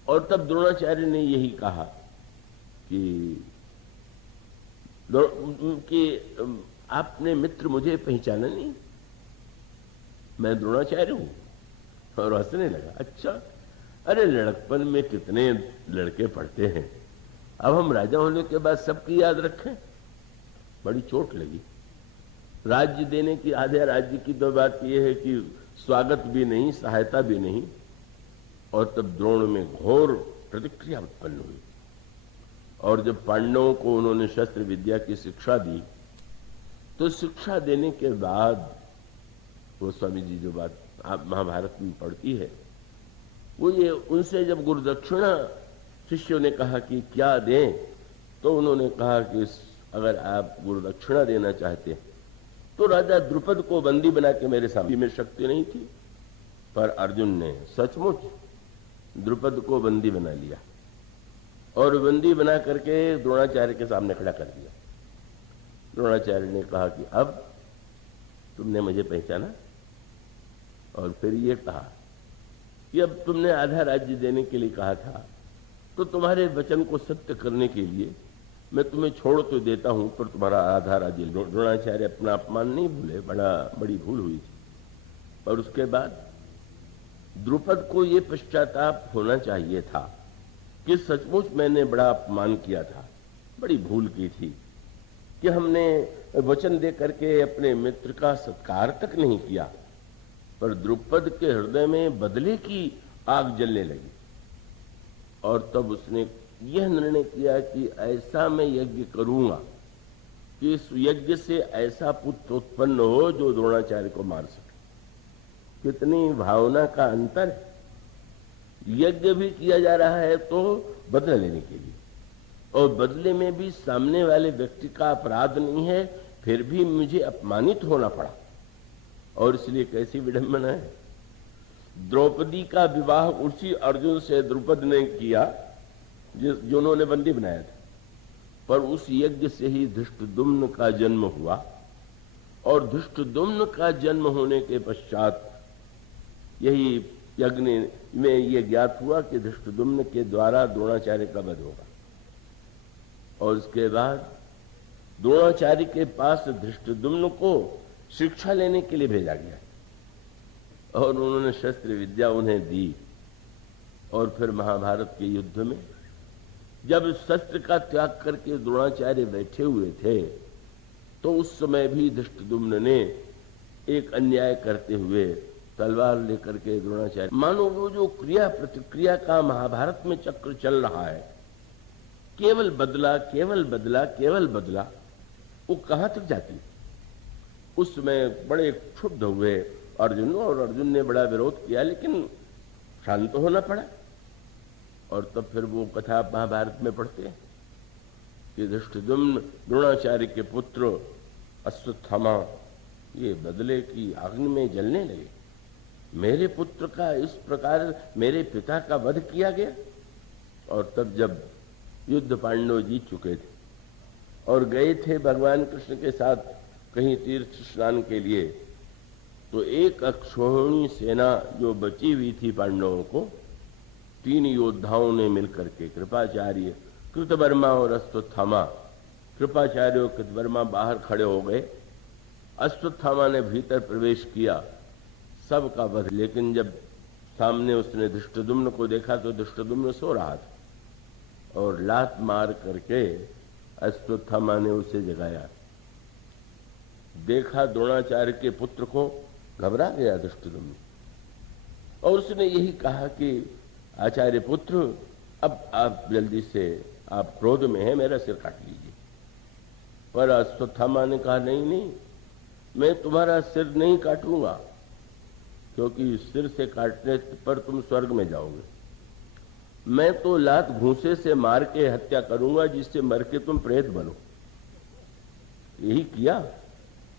और तब द्रोणाचार्य ने यही कहा कि आपने मित्र मुझे पहचाना नहीं, मैं द्रोणाचार्य हूं। और हंसने लगा। अच्छा, अरे लड़कपन में कितने लड़के पढ़ते हैं, अब हम राजा होने के बाद सबकी याद रखें। बड़ी चोट लगी। राज्य देने की, आधे राज्य की तो बात यह है कि स्वागत भी नहीं, सहायता भी नहीं। और तब द्रोण में घोर प्रतिक्रिया उत्पन्न हुई, और जब पांडवों को उन्होंने शस्त्र विद्या की शिक्षा दी, तो शिक्षा देने के बाद वो स्वामी जी जो बात आप महाभारत में पढ़ती है, वो ये उनसे जब गुरुदक्षिणा शिष्यों ने कहा कि क्या दें, तो उन्होंने कहा कि अगर आप गुरुदक्षिणा देना चाहते हैं तो राजा द्रुपद को बंदी बना के मेरे सामने, में शक्ति नहीं थी, पर अर्जुन ने सचमुच द्रुपद को बंदी बना लिया और बंदी बना करके द्रोणाचार्य के सामने खड़ा कर दिया। द्रोणाचार्य ने कहा कि अब तुमने मुझे पहचाना, और फिर ये कहा कि अब तुमने आधा राज्य देने के लिए कहा था, तो तुम्हारे वचन को सत्य करने के लिए मैं तुम्हें छोड़ तो देता हूं, पर तुम्हारा आधा राज्य। द्रोणाचार्य अपना अपमान नहीं भूले, बड़ी भूल हुई थी। और उसके बाद द्रुपद को ये पश्चाताप होना चाहिए था कि सचमुच मैंने बड़ा अपमान किया था, बड़ी भूल की थी कि हमने वचन दे करके अपने मित्र का सत्कार तक नहीं किया। पर द्रुपद के हृदय में बदले की आग जलने लगी, और तब उसने यह निर्णय किया कि ऐसा मैं यज्ञ करूंगा कि इस यज्ञ से ऐसा पुत्र उत्पन्न हो जो द्रोणाचार्य को मार सके। कितनी भावना का अंतर है। यज्ञ भी किया जा रहा है तो बदला लेने के लिए, और बदले में भी सामने वाले व्यक्ति का अपराध नहीं है, फिर भी मुझे अपमानित होना पड़ा। और इसलिए कैसी विडंबना है। द्रौपदी का विवाह उसी अर्जुन से द्रुपद ने किया जो उन्होंने बंदी बनाया था, पर उस यज्ञ से ही धृष्टद्युम्न का जन्म हुआ, और धृष्टद्युम्न का जन्म होने के पश्चात यही यज्ञ में ये ज्ञात हुआ कि धृष्टद्युम्न के द्वारा द्रोणाचार्य का वध होगा। और उसके बाद द्रोणाचार्य के पास धृष्टद्युम्न को शिक्षा लेने के लिए भेजा गया और उन्होंने शस्त्र विद्या उन्हें दी। और फिर महाभारत के युद्ध में जब शस्त्र का त्याग करके द्रोणाचार्य बैठे हुए थे तो उस समय भी धृष्टद्युम्न ने एक अन्याय करते हुए तलवार लेकर के द्रोणाचार्य, मानो वो जो क्रिया प्रतिक्रिया का महाभारत में चक्र चल रहा है, केवल बदला केवल बदला केवल बदला, वो कहां तक जाती। उस समय बड़े क्षुब्ध हुए अर्जुन, और अर्जुन ने बड़ा विरोध किया, लेकिन शांत होना पड़ा। और तब फिर वो कथा महाभारत में पढ़ते हैं कि धृष्टद्युम्न द्रोणाचार्य के पुत्र अश्वत्थामा ये बदले की अग्नि में जलने लगे। मेरे पुत्र का इस प्रकार मेरे पिता का वध किया गया। और तब जब युद्ध पांडव जीत चुके थे और गए थे भगवान कृष्ण के साथ कहीं तीर्थ स्नान के लिए, तो एक अक्षोहिणी सेना जो बची हुई थी पांडवों को, 3 योद्धाओं ने मिलकर के, कृपाचार्य, कृतवर्मा और अश्वत्थामा, कृपाचार्य और कृतवर्मा बाहर खड़े हो गए, अश्वत्थामा ने भीतर प्रवेश किया, सबका वध। लेकिन जब सामने उसने धृष्टद्युम्न को देखा तो धृष्टद्युम्न सो रहा था और लात मार करके अश्वत्थामा ने उसे जगाया। देखा द्रोणाचार्य के पुत्र को, घबरा गया धृष्टद्युम्न और उसने यही कहा कि आचार्य पुत्र, अब आप जल्दी से, आप क्रोध में हैं, मेरा सिर काट लीजिए। पर अश्वत्थामा ने कहा नहीं नहीं, मैं तुम्हारा सिर नहीं काटूंगा, क्योंकि सिर से काटने पर तुम स्वर्ग में जाओगे। मैं तो लात घूंसे से मार के हत्या करूंगा, जिससे मर के तुम प्रेत बनो। यही किया।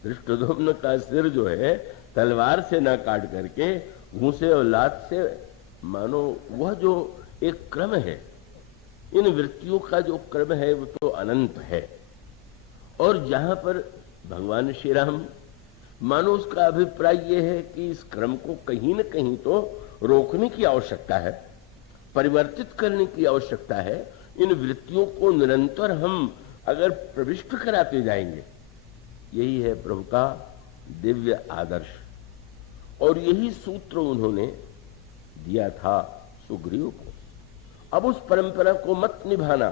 धृष्टद्युम्न का सिर जो है तलवार से ना काट करके घूंसे और लात से, मानो वह जो एक क्रम है, इन वृत्तियों का जो क्रम है वो तो अनंत है। और जहां पर भगवान श्री राम, मानो उसका अभिप्राय ये है कि इस क्रम को कहीं न कहीं तो रोकने की आवश्यकता है, परिवर्तित करने की आवश्यकता है। इन वृत्तियों को निरंतर हम अगर प्रविष्ट कराते जाएंगे, यही है प्रभु का दिव्य आदर्श। और यही सूत्र उन्होंने दिया था सुग्रीव को। अब उस परंपरा को मत निभाना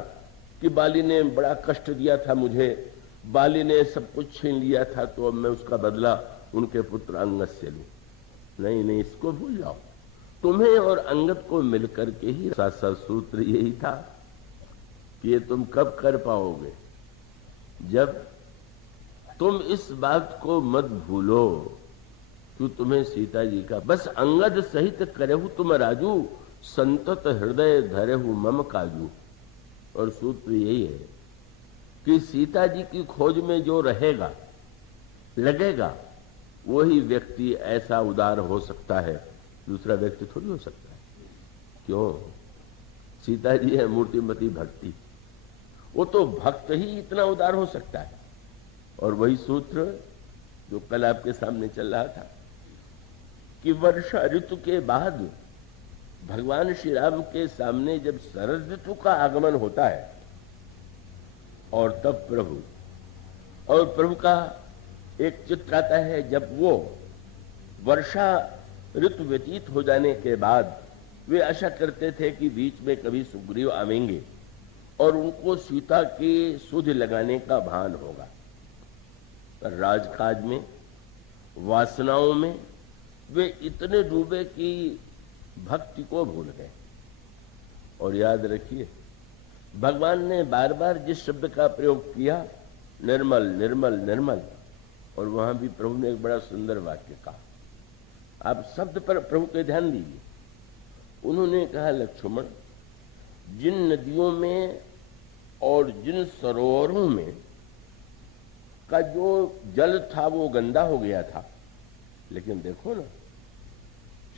कि बाली ने बड़ा कष्ट दिया था मुझे, बाली ने सब कुछ छीन लिया था, तो अब मैं उसका बदला उनके पुत्र अंगद से लूं। नहीं नहीं, इसको भूल जाओ। तुम्हें और अंगद को मिलकर के ही साथ सूत्र यही था कि ये तुम कब कर पाओगे, जब तुम इस बात को मत भूलो कि तुम्हें सीता जी का, बस अंगद सहित करहु तुम राजू, संतत हृदय धरहु मम काजू। और सूत्र यही है कि सीता जी की खोज में जो रहेगा, लगेगा, वही व्यक्ति ऐसा उदार हो सकता है, दूसरा व्यक्ति थोड़ी हो सकता है। क्यों? सीता जी है मूर्तिमती भक्ति, वो तो भक्त ही इतना उदार हो सकता है। और वही सूत्र जो कल आपके सामने चल रहा था कि वर्षा ऋतु के बाद भगवान श्री राम के सामने जब शरद ऋतु का आगमन होता है और तब प्रभु का एक चित्र आता है, जब वो वर्षा ऋतु व्यतीत हो जाने के बाद वे आशा करते थे कि बीच में कभी सुग्रीव आवेंगे और उनको सीता की सुध लगाने का भान होगा। पर राजकाज में, वासनाओं में वे इतने डूबे कि भक्ति को भूल गए। और याद रखिए, भगवान ने बार बार जिस शब्द का प्रयोग किया, निर्मल निर्मल निर्मल, और वहां भी प्रभु ने एक बड़ा सुंदर वाक्य कहा। आप शब्द पर प्रभु के ध्यान दीजिए। उन्होंने कहा, लक्ष्मण, जिन नदियों में और जिन सरोवरों में का जो जल था वो गंदा हो गया था, लेकिन देखो ना,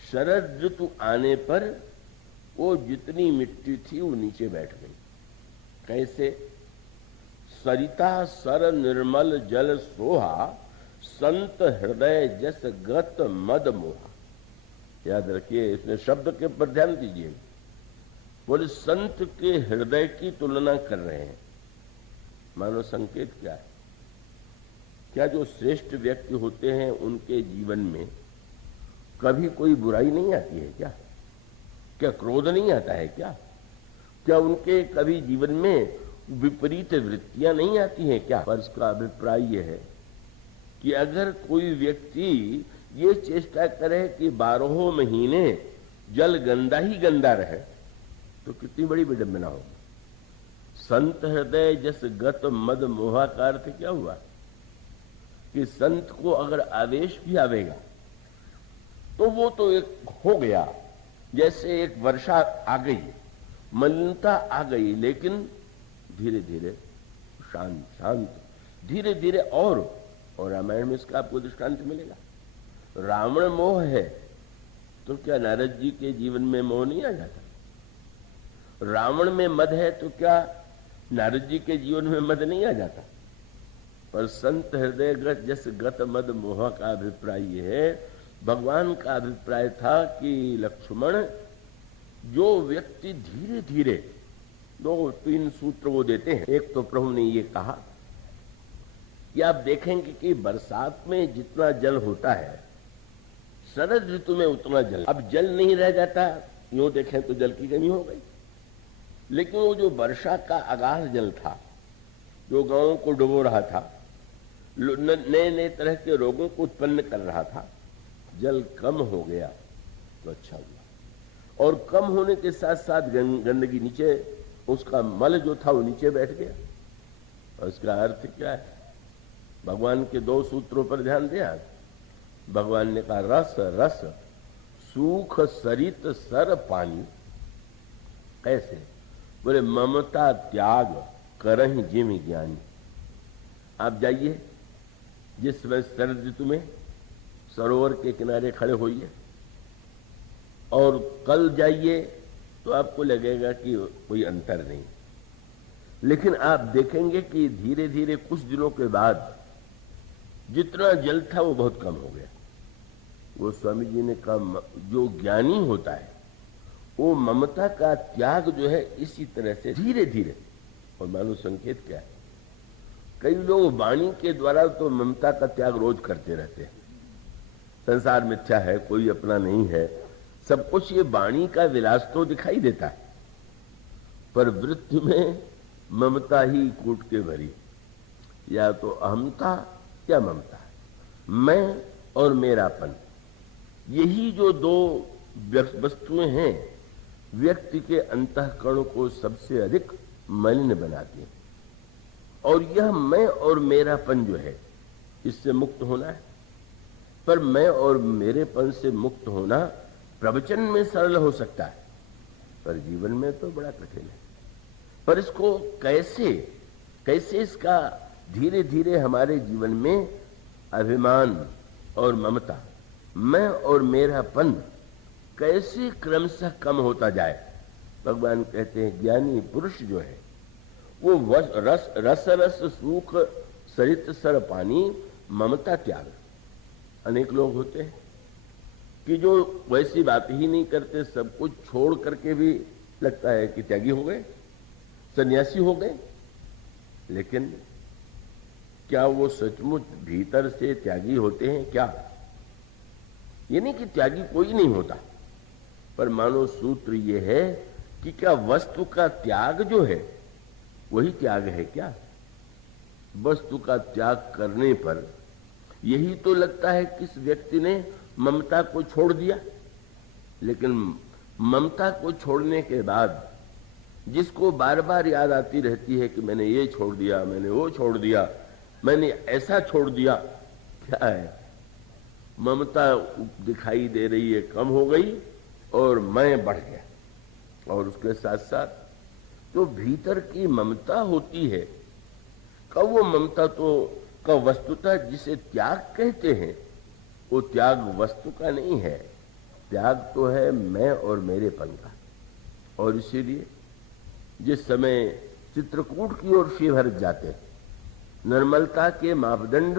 शरद ऋतु आने पर वो जितनी मिट्टी थी वो नीचे बैठ गई। कैसे? सरिता सर निर्मल जल सोहा, संत हृदय जस गत मद मोहा। याद रखिए, इसमें शब्द के पर ध्यान दीजिए। बोले संत के हृदय की तुलना कर रहे हैं। मानो संकेत क्या है? क्या जो श्रेष्ठ व्यक्ति होते हैं उनके जीवन में कभी कोई बुराई नहीं आती है क्या? क्या क्रोध नहीं आता है क्या? क्या उनके कभी जीवन में विपरीत वृत्तियां नहीं आती हैं क्या? पर इसका अभिप्राय यह है कि अगर कोई व्यक्ति ये चेष्टा करे कि 12 महीने जल गंदा ही गंदा रहे तो कितनी बड़ी विडंबना होगी। संत हृदय जस गत मद मोहा का अर्थ क्या हुआ कि संत को अगर आवेश भी आवेगा तो वो तो एक हो गया, जैसे एक वर्षा आ गई, मलिनता आ गई, लेकिन धीरे धीरे शांत शांत, धीरे धीरे और रामायण में इसका आपको दृष्टांत मिलेगा। रावण मोह है तो क्या नारद जी के जीवन में मोह नहीं आ जाता? रावण में मद है तो क्या नारद जी के जीवन में मद नहीं आ जाता? पर संत हृदय जस गत मद मोह का अभिप्राय यह है, भगवान का अभिप्राय था कि लक्ष्मण, जो व्यक्ति धीरे धीरे 2-3 सूत्र वो देते हैं। एक तो प्रभु ने ये कहा कि आप देखेंगे कि बरसात में जितना जल होता है शरद ऋतु में उतना जल अब जल नहीं रह जाता। यूं देखें तो जल की कमी हो गई, लेकिन वो जो वर्षा का आगाज जल था जो गांवों को डुबो रहा था, नए नए तरह के रोगों को उत्पन्न कर रहा था, जल कम हो गया तो अच्छा हुआ। और कम होने के साथ साथ गंदगी नीचे, उसका मल जो था वो नीचे बैठ गया। और इसका अर्थ क्या है? भगवान के 2 सूत्रों पर ध्यान दिया। भगवान ने कहा रस रस सूख सरित सर पानी। कैसे? बोले ममता त्याग करहि जिमि ज्ञानी। आप जाइए जिस समय शरद ऋतु में सरोवर के किनारे खड़े होइए और कल जाइए तो आपको लगेगा कि कोई अंतर नहीं, लेकिन आप देखेंगे कि धीरे धीरे कुछ दिनों के बाद जितना जल था वो बहुत कम हो गया। गोस्वामी जी ने कहा जो ज्ञानी होता है वो ममता का त्याग जो है इसी तरह से धीरे धीरे। और मानो संकेत क्या है? कई लोग वाणी के द्वारा तो ममता का त्याग रोज करते रहते हैं। संसार मिथ्या है, कोई अपना नहीं है, सब कुछ ये वाणी का विलास तो दिखाई देता है, पर वृत्ति में ममता ही कूट के भरी। या तो अहमता या ममता, मैं और मेरापन, यही जो 2 वस्तुएं हैं व्यक्ति के अंतःकरण को सबसे अधिक मलिन बनाती हैं। और यह मैं और मेरापन जो है इससे मुक्त होना है। पर मैं और मेरेपन से मुक्त होना प्रवचन में सरल हो सकता है, पर जीवन में तो बड़ा कठिन है। पर इसको कैसे इसका धीरे धीरे हमारे जीवन में अभिमान और ममता, मैं और मेरापन कैसे क्रमशः कम होता जाए। भगवान कहते हैं ज्ञानी पुरुष जो है वो रस रस सूख सरित सर पानी ममता त्याग। अनेक लोग होते हैं कि जो वैसी बात ही नहीं करते, सब कुछ छोड़ करके भी लगता है कि त्यागी हो गए, सन्यासी हो गए, लेकिन क्या वो सचमुच भीतर से त्यागी होते हैं क्या? ये नहीं कि त्यागी कोई नहीं होता, पर मानो सूत्र ये है कि क्या वस्तु का त्याग जो है वही त्याग है क्या? वस्तु का त्याग करने पर यही तो लगता है कि इस व्यक्ति ने ममता को छोड़ दिया, लेकिन ममता को छोड़ने के बाद जिसको बार बार याद आती रहती है कि मैंने ये छोड़ दिया, मैंने वो छोड़ दिया, मैंने ऐसा छोड़ दिया, क्या है? ममता दिखाई दे रही है कम हो गई और मैं बढ़ गया। और उसके साथ साथ जो भीतर की ममता होती है, कब वो ममता तो का वस्तुतः जिसे त्याग कहते हैं वो त्याग वस्तु का नहीं है, त्याग तो है मैं और मेरेपन का। और इसीलिए जिस समय चित्रकूट की ओर शिवभरत जाते हैं, निर्मलता के मापदंड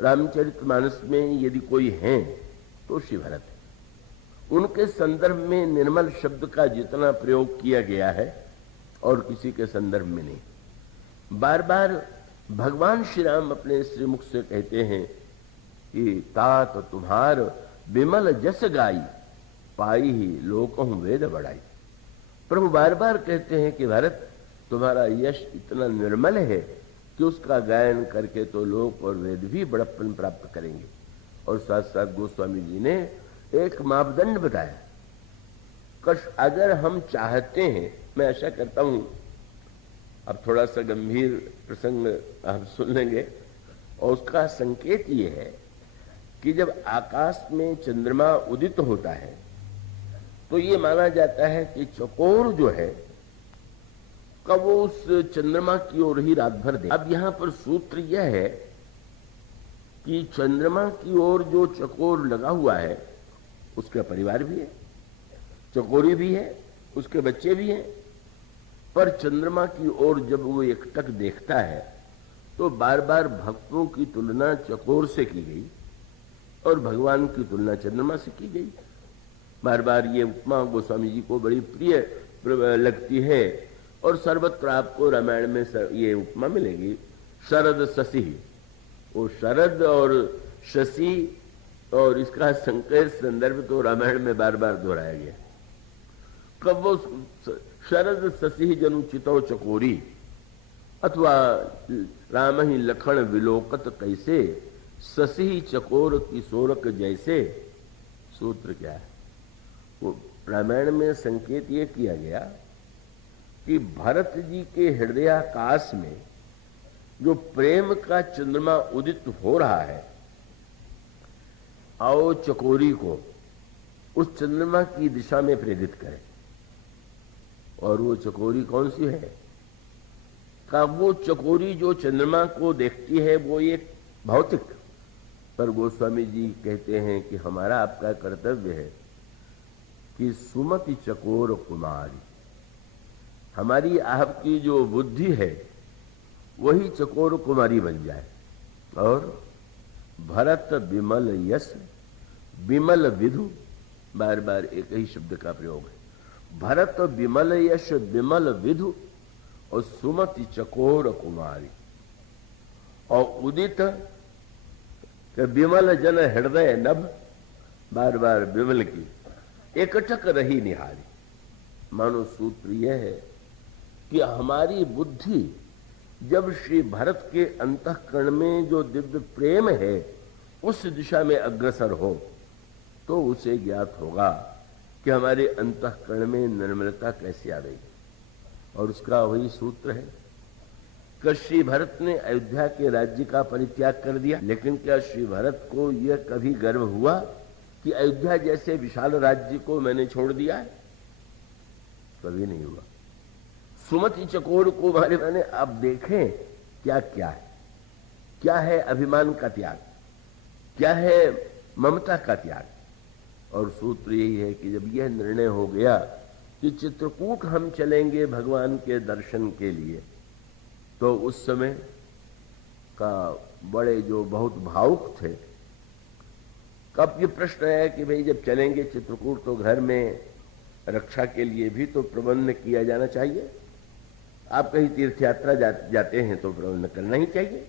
रामचरितमानस में यदि कोई हैं तो शिवभरत है। उनके संदर्भ में निर्मल शब्द का जितना प्रयोग किया गया है और किसी के संदर्भ में नहीं। बार बार भगवान श्री राम अपने श्रीमुख से कहते हैं कि तात तुम्हार विमल जस गाई, पाई ही लोकहु वेद बढ़ाई। प्रभु बार बार कहते हैं कि भारत, तुम्हारा यश इतना निर्मल है कि उसका गायन करके तो लोक और वेद भी बड़प्पन प्राप्त करेंगे। और साथ साथ गोस्वामी जी ने एक मापदंड बताया, अगर हम चाहते हैं, मैं आशा करता हूं अब थोड़ा सा गंभीर प्रसंग आप सुन लेंगे, और उसका संकेत ये है कि जब आकाश में चंद्रमा उदित होता है तो ये माना जाता है कि चकोर जो है कब वो उस चंद्रमा की ओर ही रात भर दे। अब यहां पर सूत्र यह है कि चंद्रमा की ओर जो चकोर लगा हुआ है उसका परिवार भी है, चकोरी भी है, उसके बच्चे भी हैं, पर चंद्रमा की ओर जब वो एकटक देखता है तो बार बार भक्तों की तुलना चकोर से की गई और भगवान की तुलना चंद्रमा से की गई। बार बार ये उपमा गोस्वामी जी को बड़ी प्रिय लगती है और सर्वत्र आपको रामायण में ये उपमा मिलेगी, शरद शशि। वो शरद और शशि और इसका संकेत संदर्भ तो रामायण में बार बार दोहराया गया। कब वो शरद शशि जनु चितो चकोरी, अथवा राम ही लखन विलोकत कैसे, शशि चकोर किशोरक जैसे। सूत्र क्या है? वो रामायण में संकेत ये किया गया कि भरत जी के हृदयाकाश में जो प्रेम का चंद्रमा उदित हो रहा है, आओ चकोरी को उस चंद्रमा की दिशा में प्रेरित करें। और वो चकोरी कौन सी है? का वो चकोरी जो चंद्रमा को देखती है वो एक भौतिक, पर गोस्वामी जी कहते हैं कि हमारा आपका कर्तव्य है कि सुमति चकोर कुमारी, हमारी आपकी जो बुद्धि है वही चकोर कुमारी बन जाए। और भरत विमल यश विमल विधु, बार बार एक ही शब्द का प्रयोग है। भरत विमल यश विमल विधु और सुमति चकोर कुमारी। और उदित विमल जन हृदय नभ, बार बार विमल की एकटक रही निहारी। मानो सूत्र यह है कि हमारी बुद्धि जब श्री भरत के अंतःकरण में जो दिव्य प्रेम है उस दिशा में अग्रसर हो तो उसे ज्ञात होगा कि हमारे अंतःकरण में निर्मलता कैसे आ गई। और उसका वही सूत्र है कि श्री भरत ने अयोध्या के राज्य का परित्याग कर दिया, लेकिन क्या श्री भरत को यह कभी गर्व हुआ कि अयोध्या जैसे विशाल राज्य को मैंने छोड़ दिया है? कभी नहीं हुआ। सुमति चकोर को मारे मैंने, अब देखें क्या क्या है, क्या है अभिमान का त्याग, क्या है ममता का त्याग। और सूत्र यही है कि जब यह निर्णय हो गया कि चित्रकूट हम चलेंगे भगवान के दर्शन के लिए, तो उस समय का बड़े जो बहुत भावुक थे, कब ये प्रश्न आया कि भाई जब चलेंगे चित्रकूट तो घर में रक्षा के लिए भी तो प्रबंध किया जाना चाहिए। आप कहीं तीर्थ यात्रा जाते हैं तो प्रबंध करना ही चाहिए,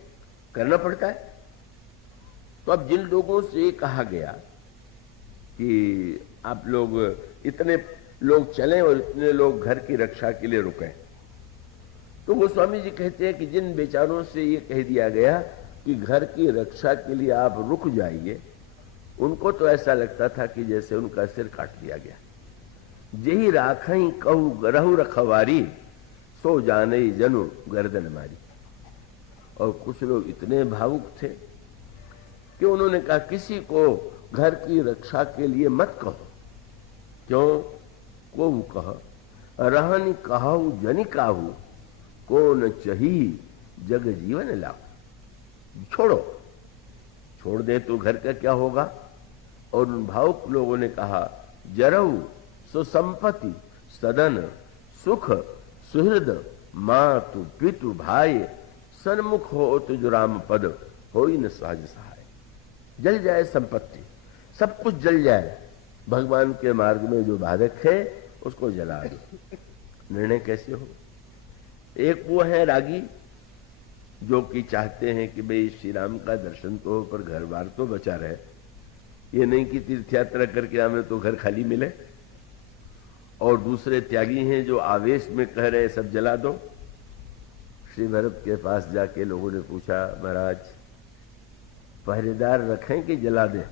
करना पड़ता है। तो अब जिन लोगों से ये कहा गया कि आप लोग इतने लोग चलें और इतने लोग घर की रक्षा के लिए रुकें, तो गोस्वामी जी कहते हैं कि जिन बेचारों से ये कह दिया गया कि घर की रक्षा के लिए आप रुक जाइए, उनको तो ऐसा लगता था कि जैसे उनका सिर काट दिया गया। जेही राखई कहू रहु रखवारी, सो जाने जनु गर्दन मारी। और कुछ लोग इतने भावुक थे कि उन्होंने कहा किसी को घर की रक्षा के लिए मत कहो। क्यों? को कह रहनी कहू जनि काहू, को न चही जग जीवन लाओ। छोड़ो, छोड़ दे तो घर का क्या होगा। और उन भावुक लोगों ने कहा जरऊ सुसंपत्ति सदन सुख सुहृद मातु पितु भाई, सन्मुख हो तुझ राम पद हो न सहज सहाय। जल जाए संपत्ति, सब कुछ जल जाए, भगवान के मार्ग में जो बाधक है उसको जला दो। निर्णय कैसे हो? एक वो है रागी जो कि चाहते हैं कि भाई श्री राम का दर्शन तो हो पर घर बार तो बचा रहे, ये नहीं कि तीर्थ यात्रा करके हमें तो घर खाली मिले। और दूसरे त्यागी हैं जो आवेश में कह रहे सब जला दो। श्री भरत के पास जाके लोगों ने पूछा, महाराज पहरेदार रखें कि जला दें?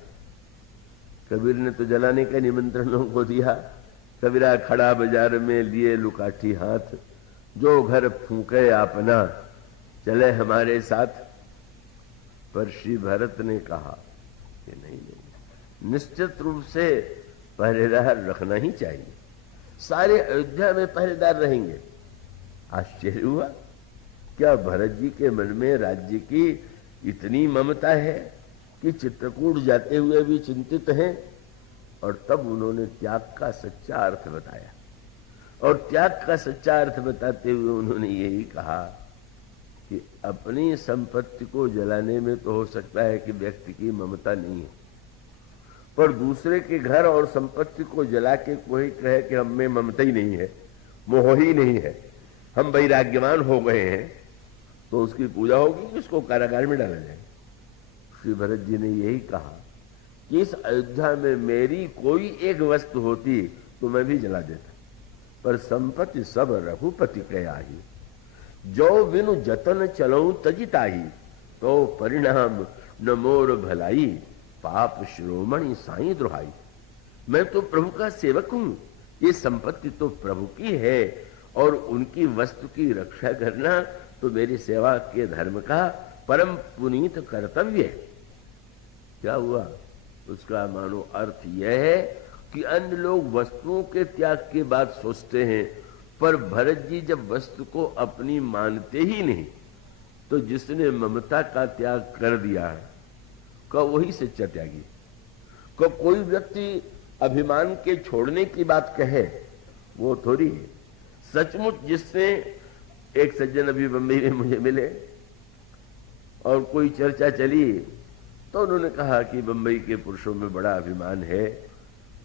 कबीर ने तो जलाने का निमंत्रण लोगों को दिया। कबीरा खड़ा बाजार में लिए लुकाठी हाथ, जो घर फूके अपना चले हमारे साथ। पर श्री भरत ने कहा कि नहीं, निश्चित रूप से पहरेदार रखना ही चाहिए, सारे अयोध्या में पहरेदार रहेंगे। आश्चर्य हुआ, क्या भरत जी के मन में राज्य की इतनी ममता है कि चित्रकूट जाते हुए भी चिंतित हैं। और तब उन्होंने त्याग का सच्चा अर्थ बताया, और त्याग का सच्चा अर्थ बताते हुए उन्होंने यही कहा कि अपनी संपत्ति को जलाने में तो हो सकता है कि व्यक्ति की ममता नहीं है, पर दूसरे के घर और संपत्ति को जला के कोई कहे कि हम में ममता ही नहीं है, मोह ही नहीं है, हम वैराग्यवान हो गए हैं, तो उसकी पूजा होगी कि उसको कारागार में डाला जाए। श्री भरत जी ने यही कहा कि इस अयोध्या में मेरी कोई एक वस्तु होती तो मैं भी जला देता, पर संपत्ति सब रघुपति के आही, जो बिनु जतन चलऊं तजिताही, तो परिणाम न मोर भलाई, पाप श्रोमणि साईं द्रोहाई। मैं तो प्रभु का सेवक हूं, ये संपत्ति तो प्रभु की है और उनकी वस्तु की रक्षा करना तो मेरी सेवा के धर्म का परम पुनीत कर्तव्य है। क्या हुआ? उसका मानो अर्थ यह है कि अन्य लोग वस्तुओं के त्याग की बात सोचते हैं, पर भरत जी जब वस्तु को अपनी मानते ही नहीं, तो जिसने ममता का त्याग कर दिया का वही सच्चा त्यागी। को कोई व्यक्ति अभिमान के छोड़ने की बात कहे वो थोड़ी है। सचमुच जिसने, एक सज्जन अभी बंबई में मुझे मिले और कोई चर्चा चली तो उन्होंने कहा कि बंबई के पुरुषों में बड़ा अभिमान है।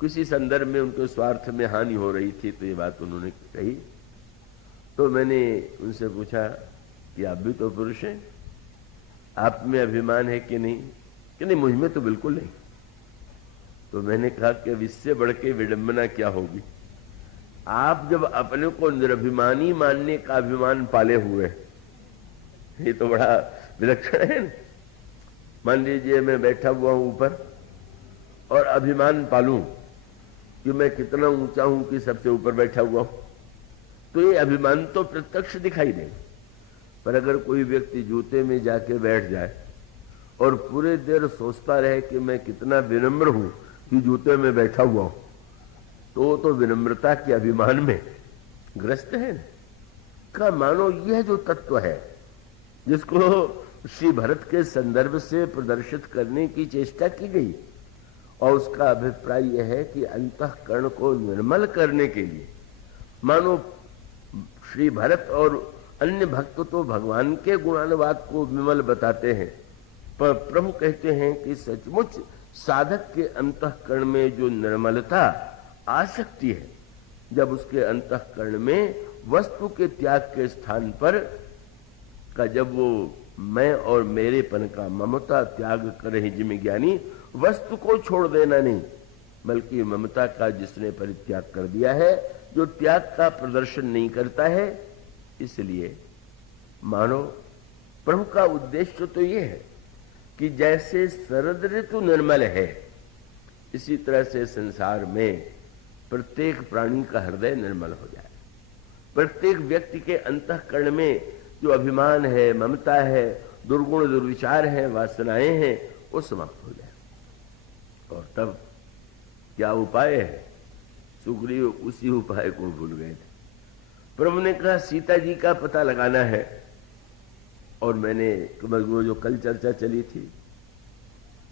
किसी संदर्भ में उनके स्वार्थ में हानि हो रही थी तो ये बात उन्होंने कही। तो मैंने उनसे पूछा कि आप भी तो पुरुष हैं, आप में अभिमान है कि नहीं? कि नहीं, मुझ में तो बिल्कुल नहीं। तो मैंने कहा कि अब इससे बढ़ के विडंबना क्या होगी? आप जब अपने को निरभिमानी मानने का अभिमान पाले हुए, ये तो बड़ा विलक्षण है। मान लीजिए मैं बैठा हुआ हूं ऊपर और अभिमान पालूं कि मैं कितना ऊंचा हूं कि सबसे ऊपर बैठा हुआ हूं, तो ये अभिमान तो प्रत्यक्ष दिखाई देगा। पर अगर कोई व्यक्ति जूते में जाके बैठ जाए और पूरे देर सोचता रहे कि मैं कितना विनम्र हूं कि जूते में बैठा हुआ हूं, तो वो तो विनम्रता के अभिमान में ग्रस्त है। का मानो यह जो तत्व है जिसको श्री भरत के संदर्भ से प्रदर्शित करने की चेष्टा की गई, और उसका अभिप्राय यह है कि अंतःकरण को निर्मल करने के लिए, मानो श्री भरत और अन्य भक्त तो भगवान के गुणानुवाद को विमल बताते हैं, पर प्रभु कहते हैं कि सचमुच साधक के अंतःकरण में जो निर्मलता आ सकती है, जब उसके अंतःकरण में वस्तु के त्याग के स्थान पर का जब वो मैं और मेरेपन का ममता त्याग करे जिम्मे ज्ञानी, वस्तु को छोड़ देना नहीं बल्कि ममता का जिसने परित्याग कर दिया है, जो त्याग का प्रदर्शन नहीं करता है। इसलिए मानो प्रभु का उद्देश्य तो ये है कि जैसे शरद ऋतु निर्मल है, इसी तरह से संसार में प्रत्येक प्राणी का हृदय निर्मल हो जाए, प्रत्येक व्यक्ति के अंतःकरण में जो अभिमान है, ममता है, दुर्गुण दुर्विचार है, वासनाएं हैं, वो समाप्त हो जाए। और तब क्या उपाय है? सुग्रीव उसी उपाय को भूल गए थे। प्रभु ने कहा सीता जी का पता लगाना है, और मैंने वो जो कल चर्चा चली थी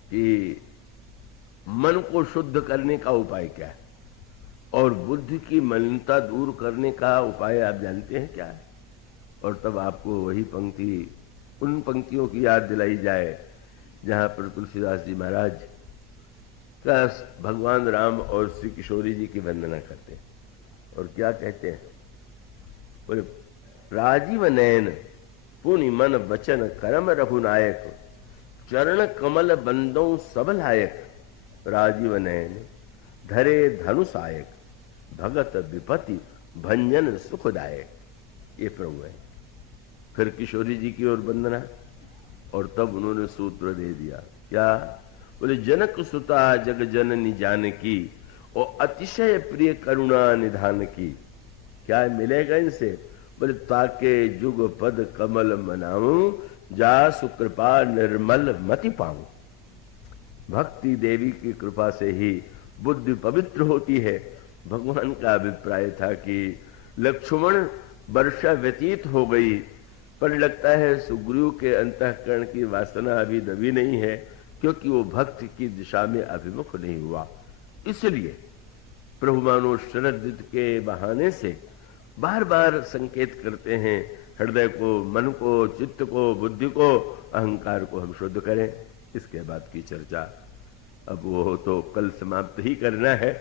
कि मन को शुद्ध करने का उपाय क्या है और बुद्धि की मलिनता दूर करने का उपाय आप जानते हैं क्या है? और तब आपको वही पंक्ति, उन पंक्तियों की याद दिलाई जाए जहां पर तुलसीदास जी महाराज का भगवान राम और श्री किशोरी जी की वंदना करते हैं और क्या कहते हैं, बोले राजीव नयन पुनि मन वचन करम रघुनायक चरण कमल बंदो सब लायक राजीव नयन धरे धनुषायक भगत विपति भंजन सुखदायक। ये प्रभु है। फिर किशोरी जी की ओर वंदना और तब उन्होंने सूत्र दे दिया, क्या, बोले जनक सुता जग जननी जानकी और अतिशय प्रिय करुणा निधान की। क्या मिलेगा इनसे, बोले ताके जुग पद कमल मनाऊं जा सुकृपा निर्मल मति पाऊं। भक्ति देवी की कृपा से ही बुद्धि पवित्र होती है। भगवान का अभिप्राय था कि लक्ष्मण वर्षा व्यतीत हो गई पर लगता है सुग्रीव के अंतःकरण की वासना अभी दबी नहीं है, क्योंकि वो भक्ति की दिशा में अभिमुख नहीं हुआ। इसलिए प्रभु मानो शरद ऋतु के बहाने से बार बार संकेत करते हैं, हृदय को, मन को, चित्त को, बुद्धि को, अहंकार को हम शुद्ध करें। इसके बाद की चर्चा अब वो तो कल समाप्त ही करना है।